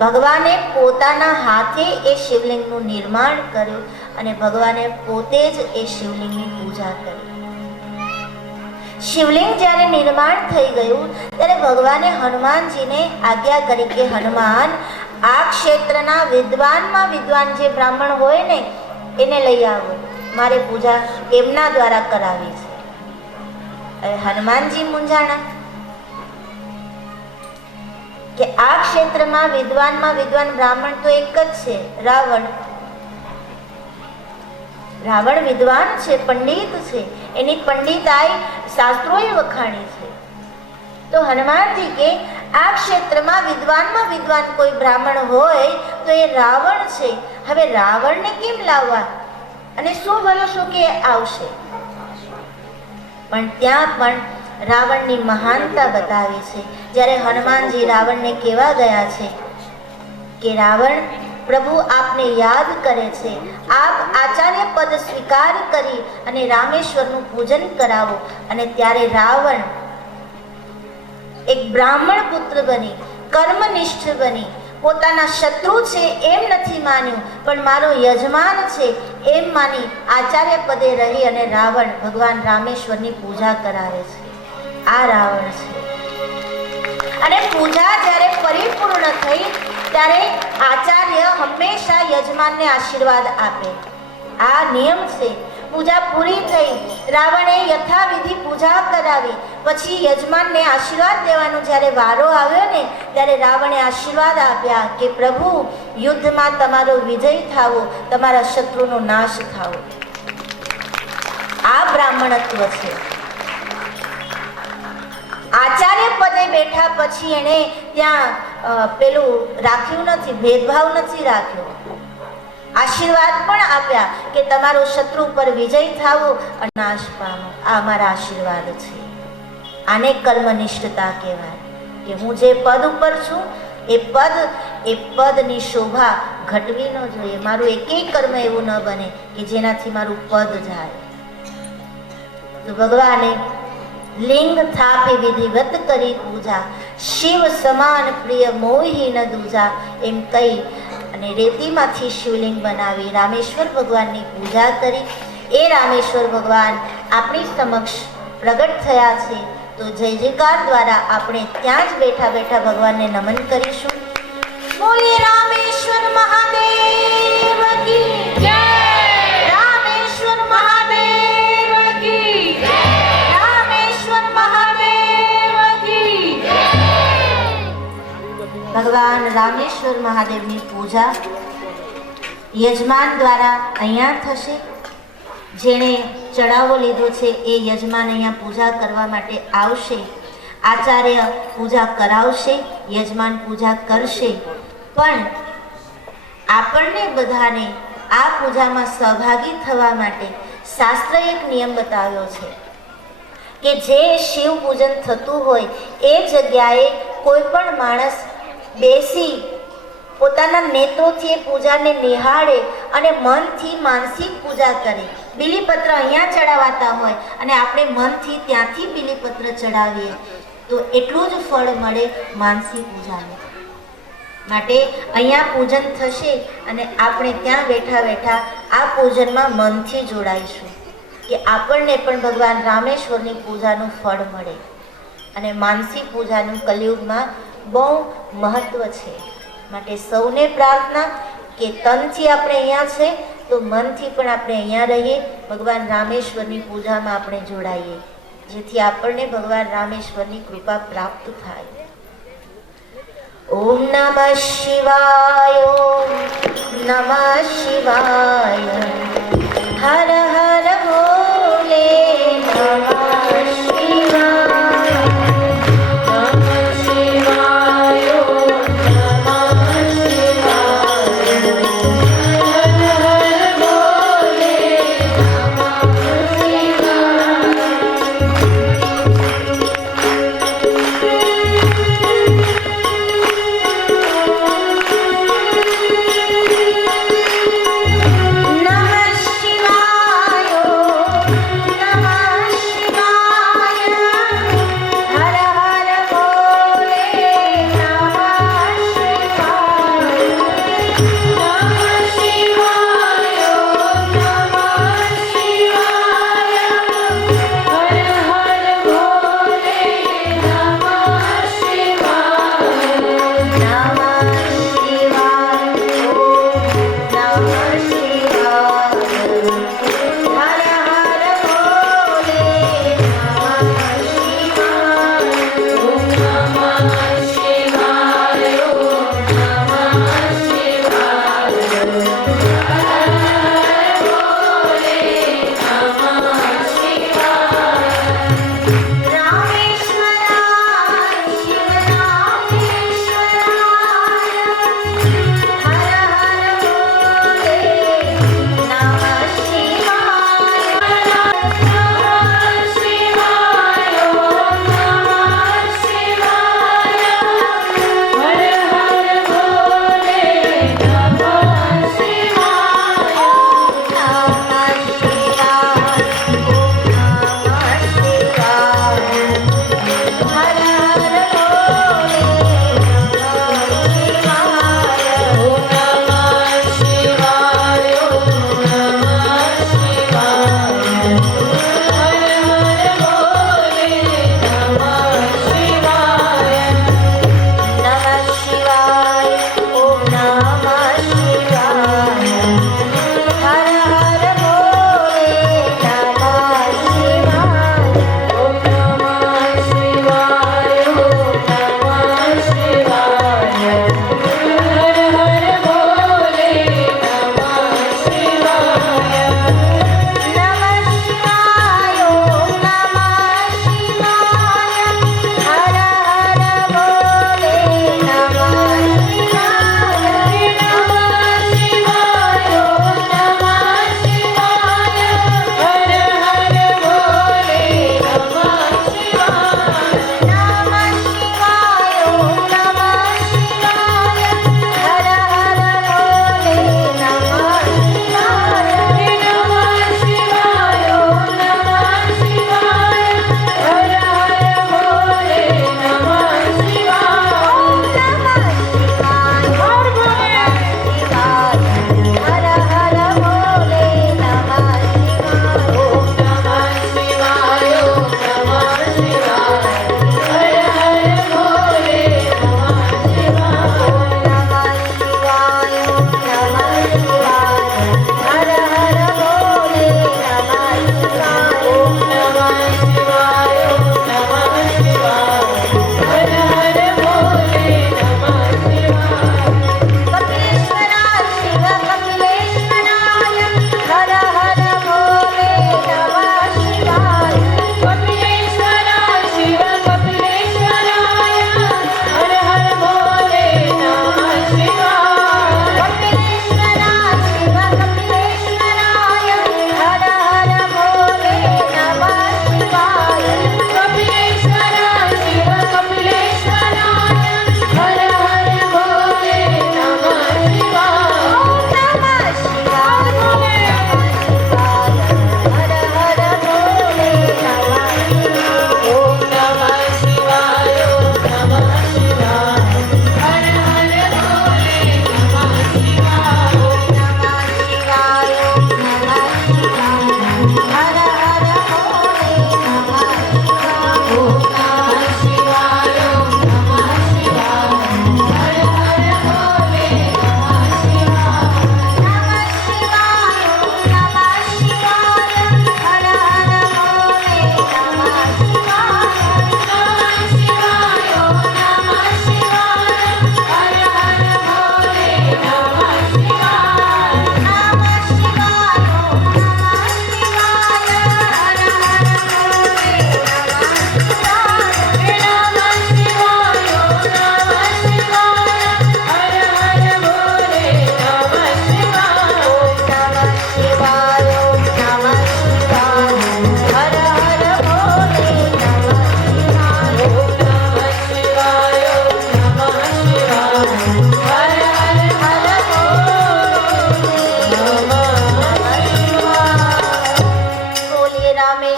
ભગવાને પોતાના હાથે એ શિવલિંગનું નિર્માણ કર્યું અને ભગવાને પોતે જ એ શિવલિંગની પૂજા કરી. શિવલિંગ જ્યારે નિર્માણ થઈ ગયું ત્યારે ભગવાને હનુમાનજીને આજ્ઞા કરી કે હનુમાન, આ ક્ષેત્રના વિદ્વાનમાં વિદ્વાન જે બ્રાહ્મણ હોય ને એને લઈ આવો, મારે પૂજા એમના દ્વારા કરાવી છે. હવે હનુમાનજી મૂંઝાણા કે આ ક્ષેત્રમાં વિદ્વાન બ્રાહ્મણ તો એક જ છે, રાવણ. રાવણ વિદ્વાન છે, પંડિત છે, એની પંડિતાઈ શાસ્ત્રોએ વખાણી છે. તો હનુમાનજી કે આ ક્ષેત્રમાં વિદ્વાન કોઈ બ્રાહ્મણ હોય તો એ રાવણ છે. હવે રાવણને કેમ લાવવા અને શું ભરોસો કે આવશે? પણ ત્યાં પણ રાવણની મહાનતા બતાવી છે. જ્યારે હનુમાનજી રાવણને કહેવા ગયા છે કે રાવણ, પ્રભુ આપને યાદ કરે છે, આપ આચાર્ય પદ સ્વીકાર કરી અને રામેશ્વરનું પૂજન કરાવો. અને ત્યારે રાવણ એક બ્રાહ્મણ પુત્ર બની, કર્મનિષ્ઠ બની, પોતાના શત્રુ છે એમ નથી માન્યું, પણ મારો યજમાન છે એમ માની આચાર્ય પદે રહી અને રાવણ ભગવાન રામેશ્વરની પૂજા કરાવે છે. આ રાવણ છે. અને પૂજા જ્યારે પરિપૂર્ણ થઈ ત્યારે આચાર્ય હંમેશા યજમાનને આશીર્વાદ આપે. આ નિયમ છે. પૂજા પૂરી થઈ, રાવણે યથાવિધિ પૂજા કરાવી, પછી યજમાનને આશીર્વાદ દેવાનો જ્યારે વારો આવ્યો ને ત્યારે રાવણે આશીર્વાદ આપ્યા કે પ્રભુ, યુદ્ધમાં તમારો વિજય થાવો, તમારા શત્રુનો નાશ થાવો. આ બ્રાહ્મણત્વ છે. આચાર્ય પદે બેઠા પછી એને ત્યાં પેલું રાખ્યું નથી, ભેદભાવ નથી રાખ્યો. આશીર્વાદ પણ આપ્યા કે તમારો શત્રુ પર વિજય થાવો અને નાશ પામો. આ અમારા આશીર્વાદ છે. આને કર્મનિષ્ઠતા કહેવાય કે હું જે પદ ઉપર છું એ પદની શોભા ઘટવી ન જોઈએ. મારું એકેય કર્મ એવું ન બને કે જેનાથી મારું પદ જાય. તો ભગવાને લિંગ થાપી વિધિવત કરી પૂજા, શિવ સમાન પ્રિય મોહી ન દૂજા એમ કહી અને રેતીમાંથી શિવલિંગ બનાવી રામેશ્વર ભગવાનની પૂજા કરી. એ રામેશ્વર ભગવાન આપણી સમક્ષ પ્રગટ થયા છે. તો જય જયકાર દ્વારા આપણે ત્યાં જ બેઠા બેઠા ભગવાનને નમન કરીશું. બોલીએ રામેશ્વર મહાદેવ કી જય, રામેશ્વર મહાદેવ કી જય, રામેશ્વર મહાદેવ કી જય. ભગવાન રામેશ્વર મહાદેવની પૂજા યજમાન દ્વારા અહીંયા થશે. જેણે ચડાવો લીધો છે એ યજમાન અહીંયા પૂજા કરવા માટે આવશે. આચાર્ય પૂજા કરાવશે, યજમાન પૂજા કરશે. પણ આપણને બધાને આ પૂજામાં સહભાગી થવા માટે શાસ્ત્રએ એક નિયમ બતાવ્યો છે કે જે શિવ પૂજન થતું હોય એ જગ્યાએ કોઈ પણ માણસ બેસી પોતાના નેત્રોથી એ પૂજાને નિહાળે અને મનથી માનસિક પૂજા કરે. બીલીપત્ર અહીંયા ચડાવાતા હોય અને આપણે મનથી ત્યાંથી બીલીપત્ર ચડાવીએ તો એટલું જ ફળ મળે માનસી પૂજાનું. માટે અહીંયા પૂજન થશે અને આપણે ત્યાં બેઠા બેઠા આ પૂજનમાં મનથી જોડાઈશું કે આપણને પણ ભગવાન રામેશ્વરની પૂજાનું ફળ મળે. અને માનસી પૂજાનું કલિયુગમાં બહુ મહત્વ છે. માટે સૌને પ્રાર્થના કે તનથી આપણે અહીંયા છે તો મનથી પણ આપણે અહીંયા રહીએ, ભગવાન રામેશ્વરની પૂજામાં આપણે જોડાઈએ, જેથી આપણને ભગવાન રામેશ્વરની કૃપા પ્રાપ્ત થાય. ઓમ નમઃ શિવાય, ઓમ નમઃ શિવાય, હર હર ભોલે નમઃ શિવાય, નમઃ શિવાય, નમઃ શિવાય.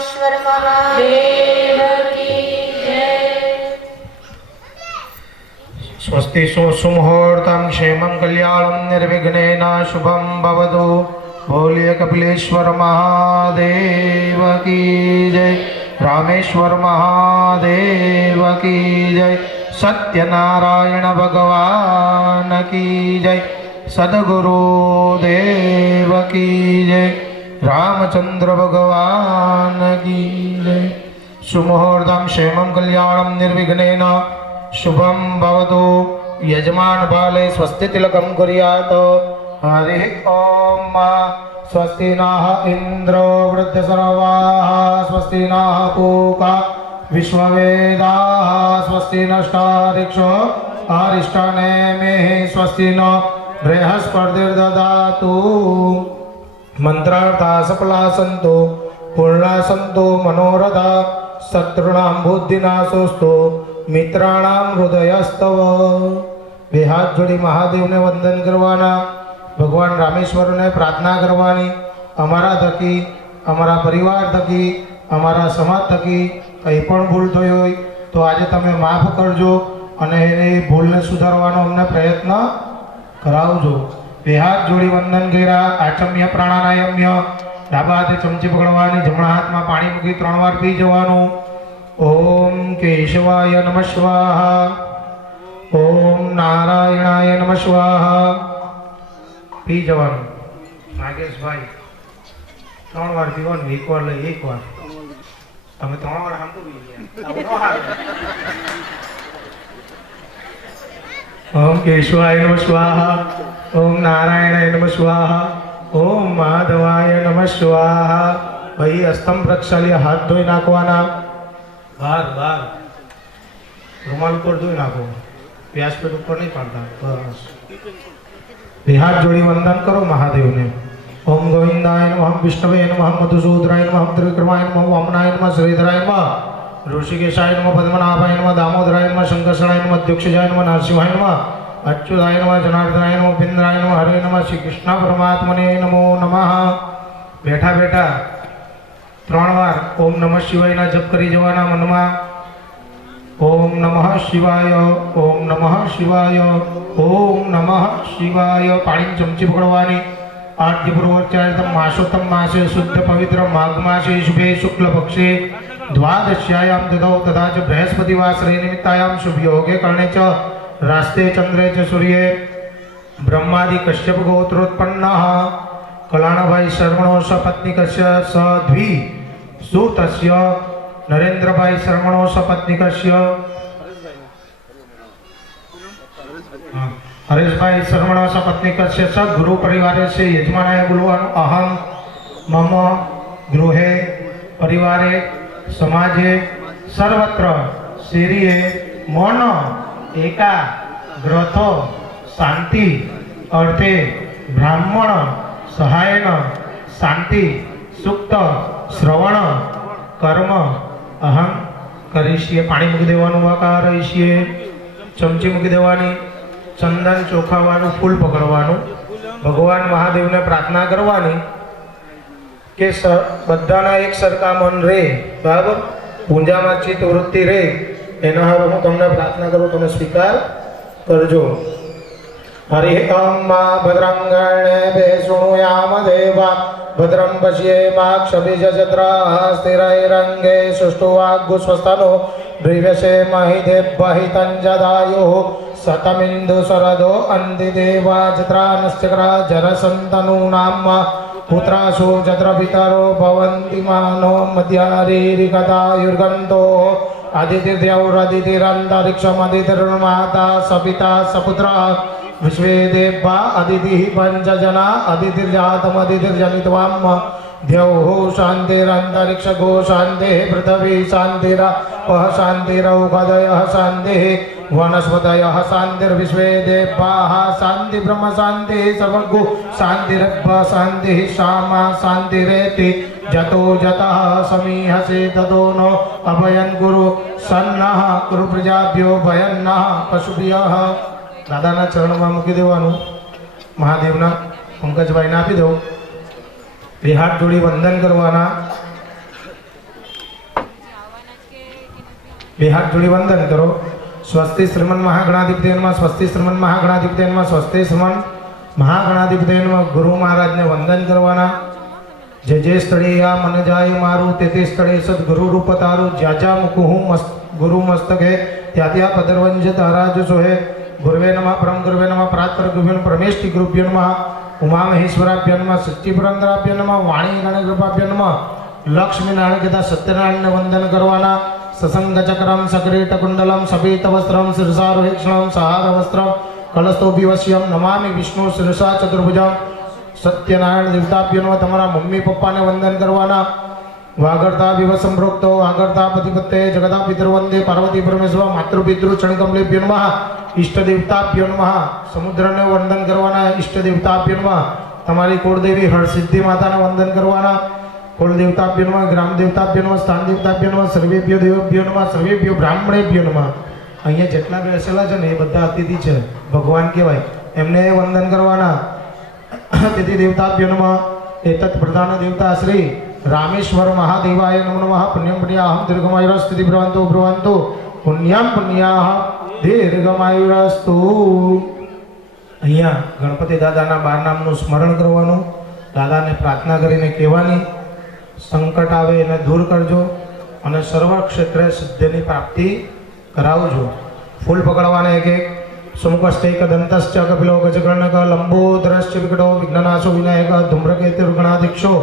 રામેશ્વર મહાદેવ કી જય. स्वस्ति सुमुहूर्तं क्षेमं कल्याणं निर्विघ्नेन शुभं भवतु. बोलिए कपिलेश्वर महादेव की जय. रामेश्वर महादेव की जय. सत्यनारायण भगवान की जय. सद्गुरु देव की जय. रामचंद्र भगवान की जय. सुमुहूर्तं क्षेमं कल्याणं निर्विघ्नेन शुभम भवतु. यजमान बाले स्वस्ति तिलकं कुर्यात्. हरि ओम. स्वस्ति नः इंद्रो वृद्धसर्वाः स्वस्ति नः पूषा विश्ववेदाः स्वस्ति नष्टारिक्षो अरिष्टनेमिः स्वस्ति नो बृहस्पतिर्ददातु. मंत्रार्था सफला सन्तु पूर्णा सन्तु मनोरथा. शत्रुणां बुद्धिनाशोस्तु मित्राणाम हृदयस्तव. બે હાથ જોડી મહાદેવને વંદન કરવાના. ભગવાન રામેશ્વરને પ્રાર્થના કરવાની. અમારા થકી, અમારા પરિવાર થકી, અમારા સમાજ થકી કંઈ પણ ભૂલ થઈ હોય તો આજે તમે માફ કરજો અને એ ભૂલને સુધારવાનો અમને પ્રયત્ન કરાવજો. બે હાથ જોડી વંદન કર્યા. આચમ્ય પ્રાણાયામ્ય. ડાબા હાથે ચમચી પકડવાની, જમણા હાથમાં પાણી મૂકી 3 વાર પી જવાનું. ओम केशवाय नमः स्वाहा. ओम नारायणाय नमः स्वाहा. पी जवान नागेश भाई 3 વાર પીવાનું. 1 વાર લઈ 1 વાર. તમે 3 વાર આમ તો પી ગયા. ओम केशवाय नमः स्वाहा. ओम नारायणाय नमः स्वाहा. ओम माधवाय नमः स्वाहा. भाई अस्तम प्रक्षाल्य हाथ धोई नाखवाना. बार बार रुमाल पर धोई नाखो. व्यासपीठ ऊपर नहीं पड़ता. बस બે હાથ જોડી વંદન કરો મહાદેવને. ओम गोविंदाय नमः. विष्णवे नमः. मधुसूदनाय नमः. त्रिविक्रमाय नमः. वामनाय नमः. श्रीधराय नमः. ऋषिकेशाय नमः. पद्मनाभाय नमः. दामोदराय नमः. शंकर्षणाय नमः. अध्यक्षाय नमः. नरसिंहाय नमः. अच्युताय नमः. जनार्दनाय नमः. बिंद्राय नमः. हरे नमः. श्री कृष्ण परमात्मने नमो नमः. बैठा बैठा 3 વાર ओम नमः शिवाय ना जप करी जवाना मनमा. ओम नमः शिवाय. ओम नमः शिवाय. ओम नमः शिवाय. पाणी चमची पकड़वानी. आद्य पूर्वोच्चारितम मासोत्तम मासे शुद्ध पवित्र माघ मासे शुभे शुक्ल पक्षे द्वादश्यायां ददौ तथा च बृहस्पतिवासरे निमित्तायां शुभ योगे कर्णे च रास्ते चंद्रे च सूर्ये ब्रह्मादि कश्यप गोत्रोत्पन्नः कलाणभाई शर्मणो सपत्निकस्य सद्वि सुतस्य नरेंद्रभाई शर्मणो सपत्निकस्य हरेशभाई शर्मणो सपत्निकस्य स गुरु परिवारस्य यजमानाय बोलवानु. अहम मम गृहे परिवारे समाजे सर्वत्र शरीरे मन एकाग्रतो शांति अर्थे ब्राह्मण सहायन शांति सुक्त श्रवण कर्म अहम करीशीए. पाणी मूकी देवानुं. वाकार रहीशीए. चमची मूकी देवानी. चंदन ચોખાવાનું ફૂલ પકડવાનું. ભગવાન મહાદેવને પ્રાર્થના કરવાની કે બધાના એક સરખા મન રહે. બરાબર. પૂજામાં ચિત્ત વૃત્તિ રહે એના હારું હું તમને પ્રાર્થના કરું. તમે સ્વીકાર કરજો. हरि ओम मा भद्रंगणे शृणुयाम देवा भद्रं पश्येमाक्षभिजत्राः स्थिरैरङ्गे सुष्ठुवाग्गुस्वस्थनो ब्रीवसे महिदेवहितञ्जदायुः शतमिन्दुशरदो अन्तिदेवाजत्रानश्चक्रा जरसन्तनूनां पुत्रासु जत्रपितरो भवन्ति मानो मध्यारीरिकतायुर्गन्तो अदितिर्द्यौरदितिरन्तरिक्षमदितिर्माता सपिता सपुत्रः विश्वे देवा अदितिः पञ्चजना अदितिर्जातमदितिर्जनित्वाम् द्यौः शान्तिरन्तरिक्षगो शान्तिः पृथिवी शान्तिरपः शान्तिरौषधयः शान्तिः वनस्पतयः शान्तिर्विश्वे देवाः शान्ति ब्रह्म शान्तिः सर्वगो शान्तिरब्ब शान्तिः श्यामा शान्तिरेति जतो जतः समीहसे ततो नो अभयं कुरु सन्नः कुरु प्रजाभ्यो भयन्नः पशुभ्यः. દાદાના ચરણમાં મૂકી દેવાનું. મહાદેવના પંકજભાઈને આપી દો. બે હાથ જોડી વંદન કરવાના. બે હાથ જોડી વંદન કરો. સ્વસ્તિ શ્રીમન મહાગણાધિપતે નમઃ, સ્વસ્તિ શ્રીમન મહાગણાધિપતે નમઃ, સ્વસ્તિ શ્રીમન મહાગણાધિપતે નમઃ. ગુરુ મહારાજને વંદન કરવાના. જે સ્થળે આ મન જાય મારું, તે સ્થળે સદગુરુ રૂપ તારું. જ્યાં જ્યાં મૂકું ગુરુ મસ્તકે, ત્યાં ત્યાં પદરવંજ તારા જ સોહે. ગુરુવે નમઃ, પરમ ગુરુવે નમઃ, પરાત્પર ગુરુભ્યો નમઃ, પરમેષ્ટિ ગુરુભ્યો નમઃ, ઉમા મહેશ્વરાભ્ય નમઃ, સચ્ચી પુરંદરાભ્ય નમઃ, વાણી ગણકૃપાભ્ય નમઃ. લક્ષ્મી નારાયણ કહેતા સત્યનારાયણને વંદન કરવાના. સસંગ ચક્રમ સક્રીટ કુંડલમ સભિત વસ્ત્રમ શિરસારોહિક્ષણમ સહાર વસ્ત્રમ કલસ્તોભિવશ્યમ નમામિ વિષ્ણુ શિરસા ચતુર્ભુજમ. સત્યનારાયણ દેવતાભ્ય નમઃ. તમારા મમ્મી પપ્પાને વંદન કરવાના. વાગડતા વિવ સંપ્રોક્તો વાગડતા પતિપત્તે જગતા પિતૃવંદે પાર્વતી પરમેશ્વર માતૃપિતૃ ચણકમલેભ્યો નમઃ. ઈષ્ટ દેવતાભ્યો નમઃ. સમુદ્રને વંદન કરવાના. ઈષ્ટ દેવતાભ્યો નમઃ. તમારી કુળદેવી હરસિદ્ધિ માતાને વંદન કરવાના. કુલ દેવતાભ્યો નમઃ, ગ્રામ દેવતાભ્યો નમઃ, સ્થાન દેવતાભ્યો નમઃ, સર્વેભ્યો દેવેભ્યો નમઃ, સર્વેભ્યો બ્રાહ્મણેભ્યો નમઃ. અહીંયા જેટલા બેસેલા છે ને એ બધા અતિથિ છે, ભગવાન કહેવાય, એમને વંદન કરવાના. અતિથિ દેવતાભ્યો નમઃ. એતત પ્રધાન દેવતા શ્રી રામેશ્વર મહાદેવાય નમો નમઃ. પુણ્યમ પુણ્યાહમ દીર્ઘમાયુરસ્તુ ભ્રવંતો ભ્રવંતો પુણ્યમ પુણ્યાહ દીર્ઘમાયુરસ્તુ. અહીંયા ગણપતિ દાદાના 12 નામનું સ્મરણ કરવાનું. દાદાને પ્રાર્થના કરીને કહેવાની, સંકટ આવે એને દૂર કરજો અને સર્વ ક્ષેત્રે સિદ્ધિની પ્રાપ્તિ કરાવજો. ફૂલ પકડવાના એક એક. સુમુખસ્તૈક દંતશ્ચ કપિલો ગજગણક લંબોદરશ્ચ વિકટો વિઘ્નનાશો વિનાયક ધૂમ્રકેતુર્ગણાધીક્ષો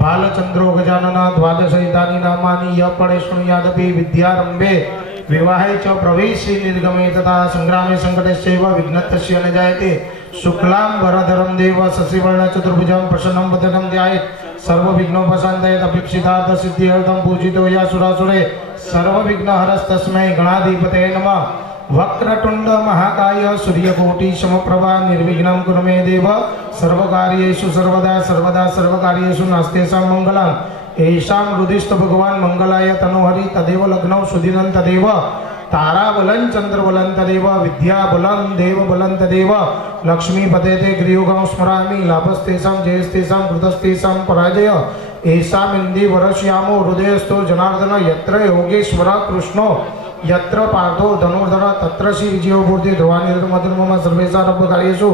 બાલચંદ્રો ગજાનન દ્વાદશૈતાની નામાની ય પડે શૃણુયાદપી વિદ્યારંભે વિવાહે ચ પ્રવેશી નિર્ગમે તથા સંગ્રામે સંકટેશ્ચૈવ વિઘ્નસ્ય ન જાયતે. શુક્લામ વરધરમ દેવ શશિવર્ણ ચતુર્ભુજમ પ્રસન્નમ વદનમ ધ્યાયેત. સર્વવિઘ્નોપશાંતયેત અભીપ્સિતાર્થ સિદ્ધિર્થમ પૂજિતો યાસુરાસુરે સર્વવિઘ્નહરસ્તસ્મૈ ગણાધિપતે નમઃ. વક્રતુંડ મહાકાય સૂર્યકોટિ સમપ્રભા નિર્વિઘ્नं કુરુ મે દેવ. સર્વકાર્યેષુ સર્વદા સર્વદા સર્વકાર્યેષુ નાસ્તેષાં મંગલં. એષાં હૃદિસ્થ ભગવાન મંગલાય તનોહરિ તદેવ લગ્નૌ સુદિનં તદેવ. તારાબલં ચંદ્રબલં તદેવ વિદ્યાબલં દેવબલં તદેવ. લક્ષ્મીપતે તે ગૃહયોગં સ્મરામિ લાભસ્તેષાં જયસ્તેષાં કૃતસ્તેષાં પરાજય. એષાં ઇન્દી વરશ્યામો હૃદયસ્થો જનાર્દન. યત્ર યોગેશ્વર કૃષ્ણો યત્ર પાર્થો ધનુર્ધર તત્ર શ્રી વિજયો મૂર્તિ. ધ્રુવાનિર્મધર્મમાં સર્વેષાં કાર્યેષુ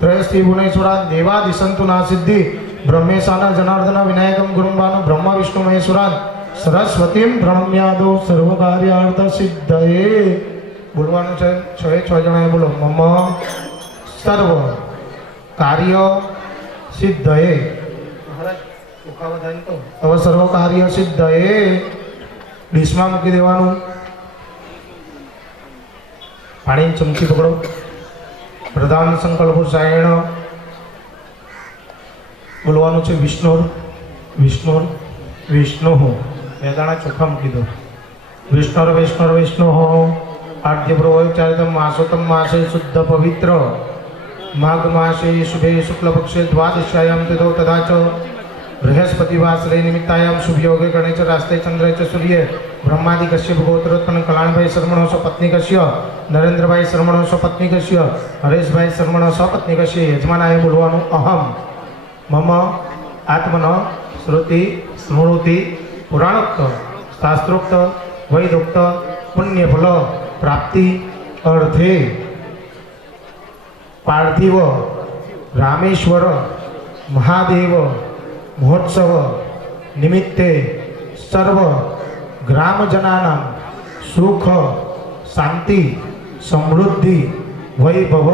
ત્રયસ્થી ભુવનેશ્વરા દેવાદિસંતુ ના સિદ્ધિ. બ્રહ્મેશાન જનાર્દન વિનાયકમ ગુરુમ ભાનુ બ્રહ્મ વિષ્ણુ મહેશ્વરાન સરસ્વતીમ પ્રણમ્યાદો સર્વકાર્યાર્થ સિદ્ધયે. બોલવાનું છે 6 જણાએ બોલો. મમ સર્વ કાર્ય સિદ્ધયે. હવે સર્વ કાર્ય સિદ્ધયે. ડીશમાં મૂકી દેવાનું. પાણીની ચમચી પકડો. પ્રધાન સંકલ્પ સાયણ. બોલવાનું છે વિષ્ણુ વિષ્ણુ વિષ્ણુ. 2 દાણા ચોખા મૂકી દો. વિષ્ણુ વિષ્ણુ વિષ્ણુ. આદ્ય પ્રવચારિતમ માસોતમ માસે શુદ્ધ પવિત્ર માઘ માસે શુભે શુક્લપક્ષે દ્વાદશ્યાયામ તિથો તથા ચ બૃહસ્પતિવાસરે નિમિત્તાયામ શુભ યોગે ગણેશ રાસ્તે ચંદ્ર ચ સૂર્ય બ્રહ્માદિ કશ્યપ ગોત્રોત્પન્ન કલાણભાઈ શર્મણો સ્વપત્ની કશ્ય નરેન્દ્રભાઈ શર્મણો સ્વપત્ની કશ્ય હરેશભાઈ શર્મણો સ્વપત્ની કશ્ય. યજમાનાએ બોલવાનું અહમ મમ આત્મન શ્રુતિ સ્મૃતિ પુરાણોક્ત શાસ્ત્રોક્ત વૈદોક્ત પુણ્યફલ પ્રાપ્તિ અર્થે પાર્થિવ રામેશ્વર મહાદેવ મહોત્સવ નિમિત્તે સર્વ ગ્રામજનાનાં સુખ શાંતિ સમૃદ્ધિ વૈભવ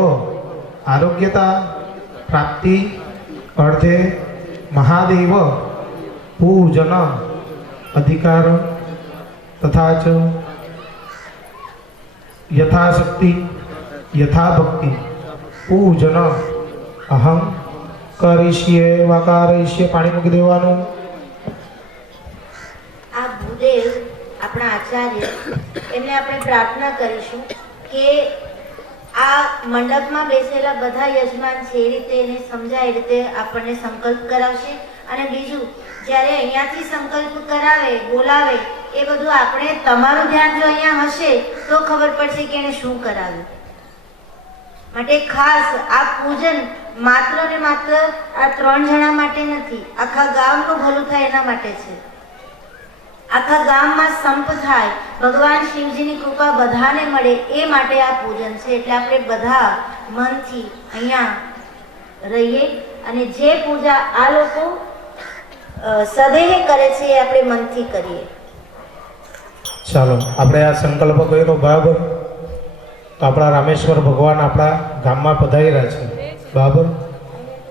આરોગ્યતા પ્રાપ્તિ અર્થે મહાદેવ પૂજન અધિકાર તથા ચ યથાશક્તિ યથાભક્તિ પૂજન અહમ કરીશ્યે વાકારીશ્યે. પાણી મૂકી દેવાનું. આ ભૂદેવ આપણા આચાર્ય એમને આપણે પ્રાર્થના કરીશું કે આ મંડપમાં બેસેલા બધા યજમાન છે એ રીતે એને સમજાય એ રીતે આપણને સંકલ્પ કરાવશે. અને બીજું, જ્યારે અહીંયાથી સંકલ્પ કરાવે બોલાવે એ બધું આપણે તમારું ધ્યાન જો અહીંયા હશે તો ખબર પડશે કે એને શું કરાવ્યું. માટે ખાસ આ પૂજન માત્ર ને માત્ર આ 3 જણા માટે નથી, આખા ગામનું ભલું થાય એના માટે છે. આખા ગામમાં સંપ થાય, ભગવાન શિવજીની કૃપા બધાને મળે, એ માટે આ પૂજન છે. એટલે આપણે બધા મનથી અહીંયા રહીએ અને જે પૂજા આ લોકો સદેહે કરે છે એ આપણે મનથી કરીએ. ચાલો આપણે આ સંકલ્પ કર્યો બરાબર. તો આપણા રામેશ્વર ભગવાન આપણા ગામમાં પધાર્યા છે બરાબર.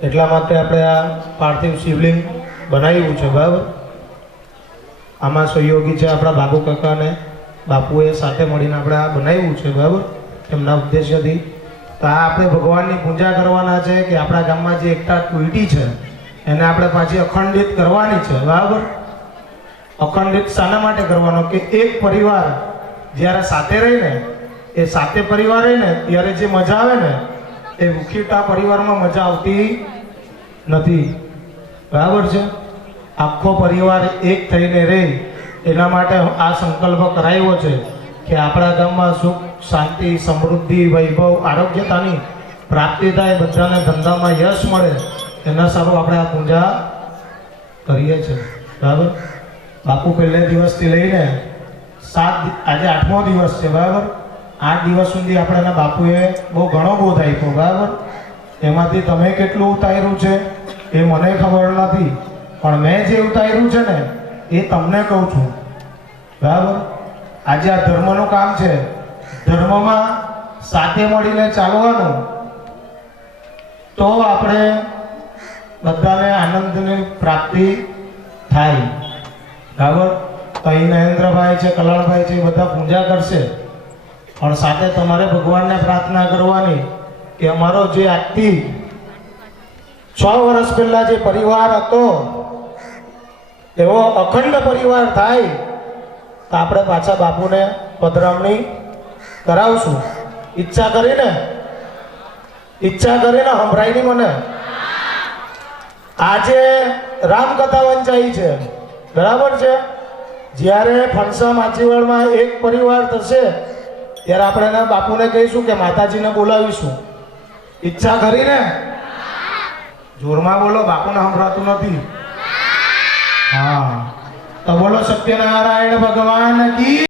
એટલા માટે આપણે આ પાર્થિવ શિવલિંગ બનાવ્યું છે બરાબર. આમાં સહયોગી છે આપણા બાપુ કાકાને બાપુએ સાથે મળીને આપણે આ બનાવ્યું છે બરાબર, એમના ઉદ્દેશ્યથી. તો આ આપણે ભગવાનની પૂજા કરવાના છે કે આપણા ગામમાં જે એકતા તૂટી છે એને આપણે પાછી અખંડિત કરવાની છે બરાબર. અખંડિત શાના માટે કરવાનો કે એક પરિવાર જ્યારે સાથે રહીને, એ સાથે પરિવાર રહીને ત્યારે જે મજા આવે ને એ મુખ્યતા પરિવારમાં મજા આવતી નથી બરાબર છે. આખો પરિવાર એક થઈને રહે એના માટે આ સંકલ્પ કરાયો છે કે આપણા ગામમાં સુખ શાંતિ સમૃદ્ધિ વૈભવ આરોગ્યતાની પ્રાપ્તિ થાય, બધાને ધંધામાં યશ મળે, એના સારું આપણે આ પૂજા કરીએ છીએ બરાબર. બાપુ પહેલે દિવસથી લઈને આજે 8મો દિવસ છે બરાબર. 8 દિવસ સુધી આપણે એના બાપુએ બહુ ઘણો બોધ આપ્યો બરાબર. એમાંથી તમે કેટલું ઉતાર્યું છે એ મને ખબર નથી, પણ મેં જે ઉતાર્યું છે ને એ તમને કહું છું બરાબર. આજે આ ધર્મનું કામ છે, ધર્મમાં સાથે મળીને ચાલવાનું, તો આપણે બધાને આનંદની પ્રાપ્તિ થાય બરાબર. તો અહીં નરેન્દ્રભાઈ છે, કલ્યાણભાઈ છે, એ બધા પૂજા કરશે, પણ સાથે તમારે ભગવાનને પ્રાર્થના કરવાની કે અમારો જે આજથી 6 વર્ષ પહેલા જે પરિવાર હતો એવો અખંડ પરિવાર થાય, તો આપણે પાછા બાપુને પધરામણી કરાવશું. ઈચ્છા કરીને સંભળાય નહીં મને. આજે રામકથા વંચાઈ છે બરાબર છે. જ્યારે ફણસા માછીવાડમાં એક પરિવાર થશે ત્યારે આપણે એના બાપુને કહીશું કે માતાજીને બોલાવીશું. ઈચ્છા કરીને જોરમાં બોલો, બાપુને સંભળાતું નથી. હા, તો બોલો સત્યનારાયણ ભગવાન કી.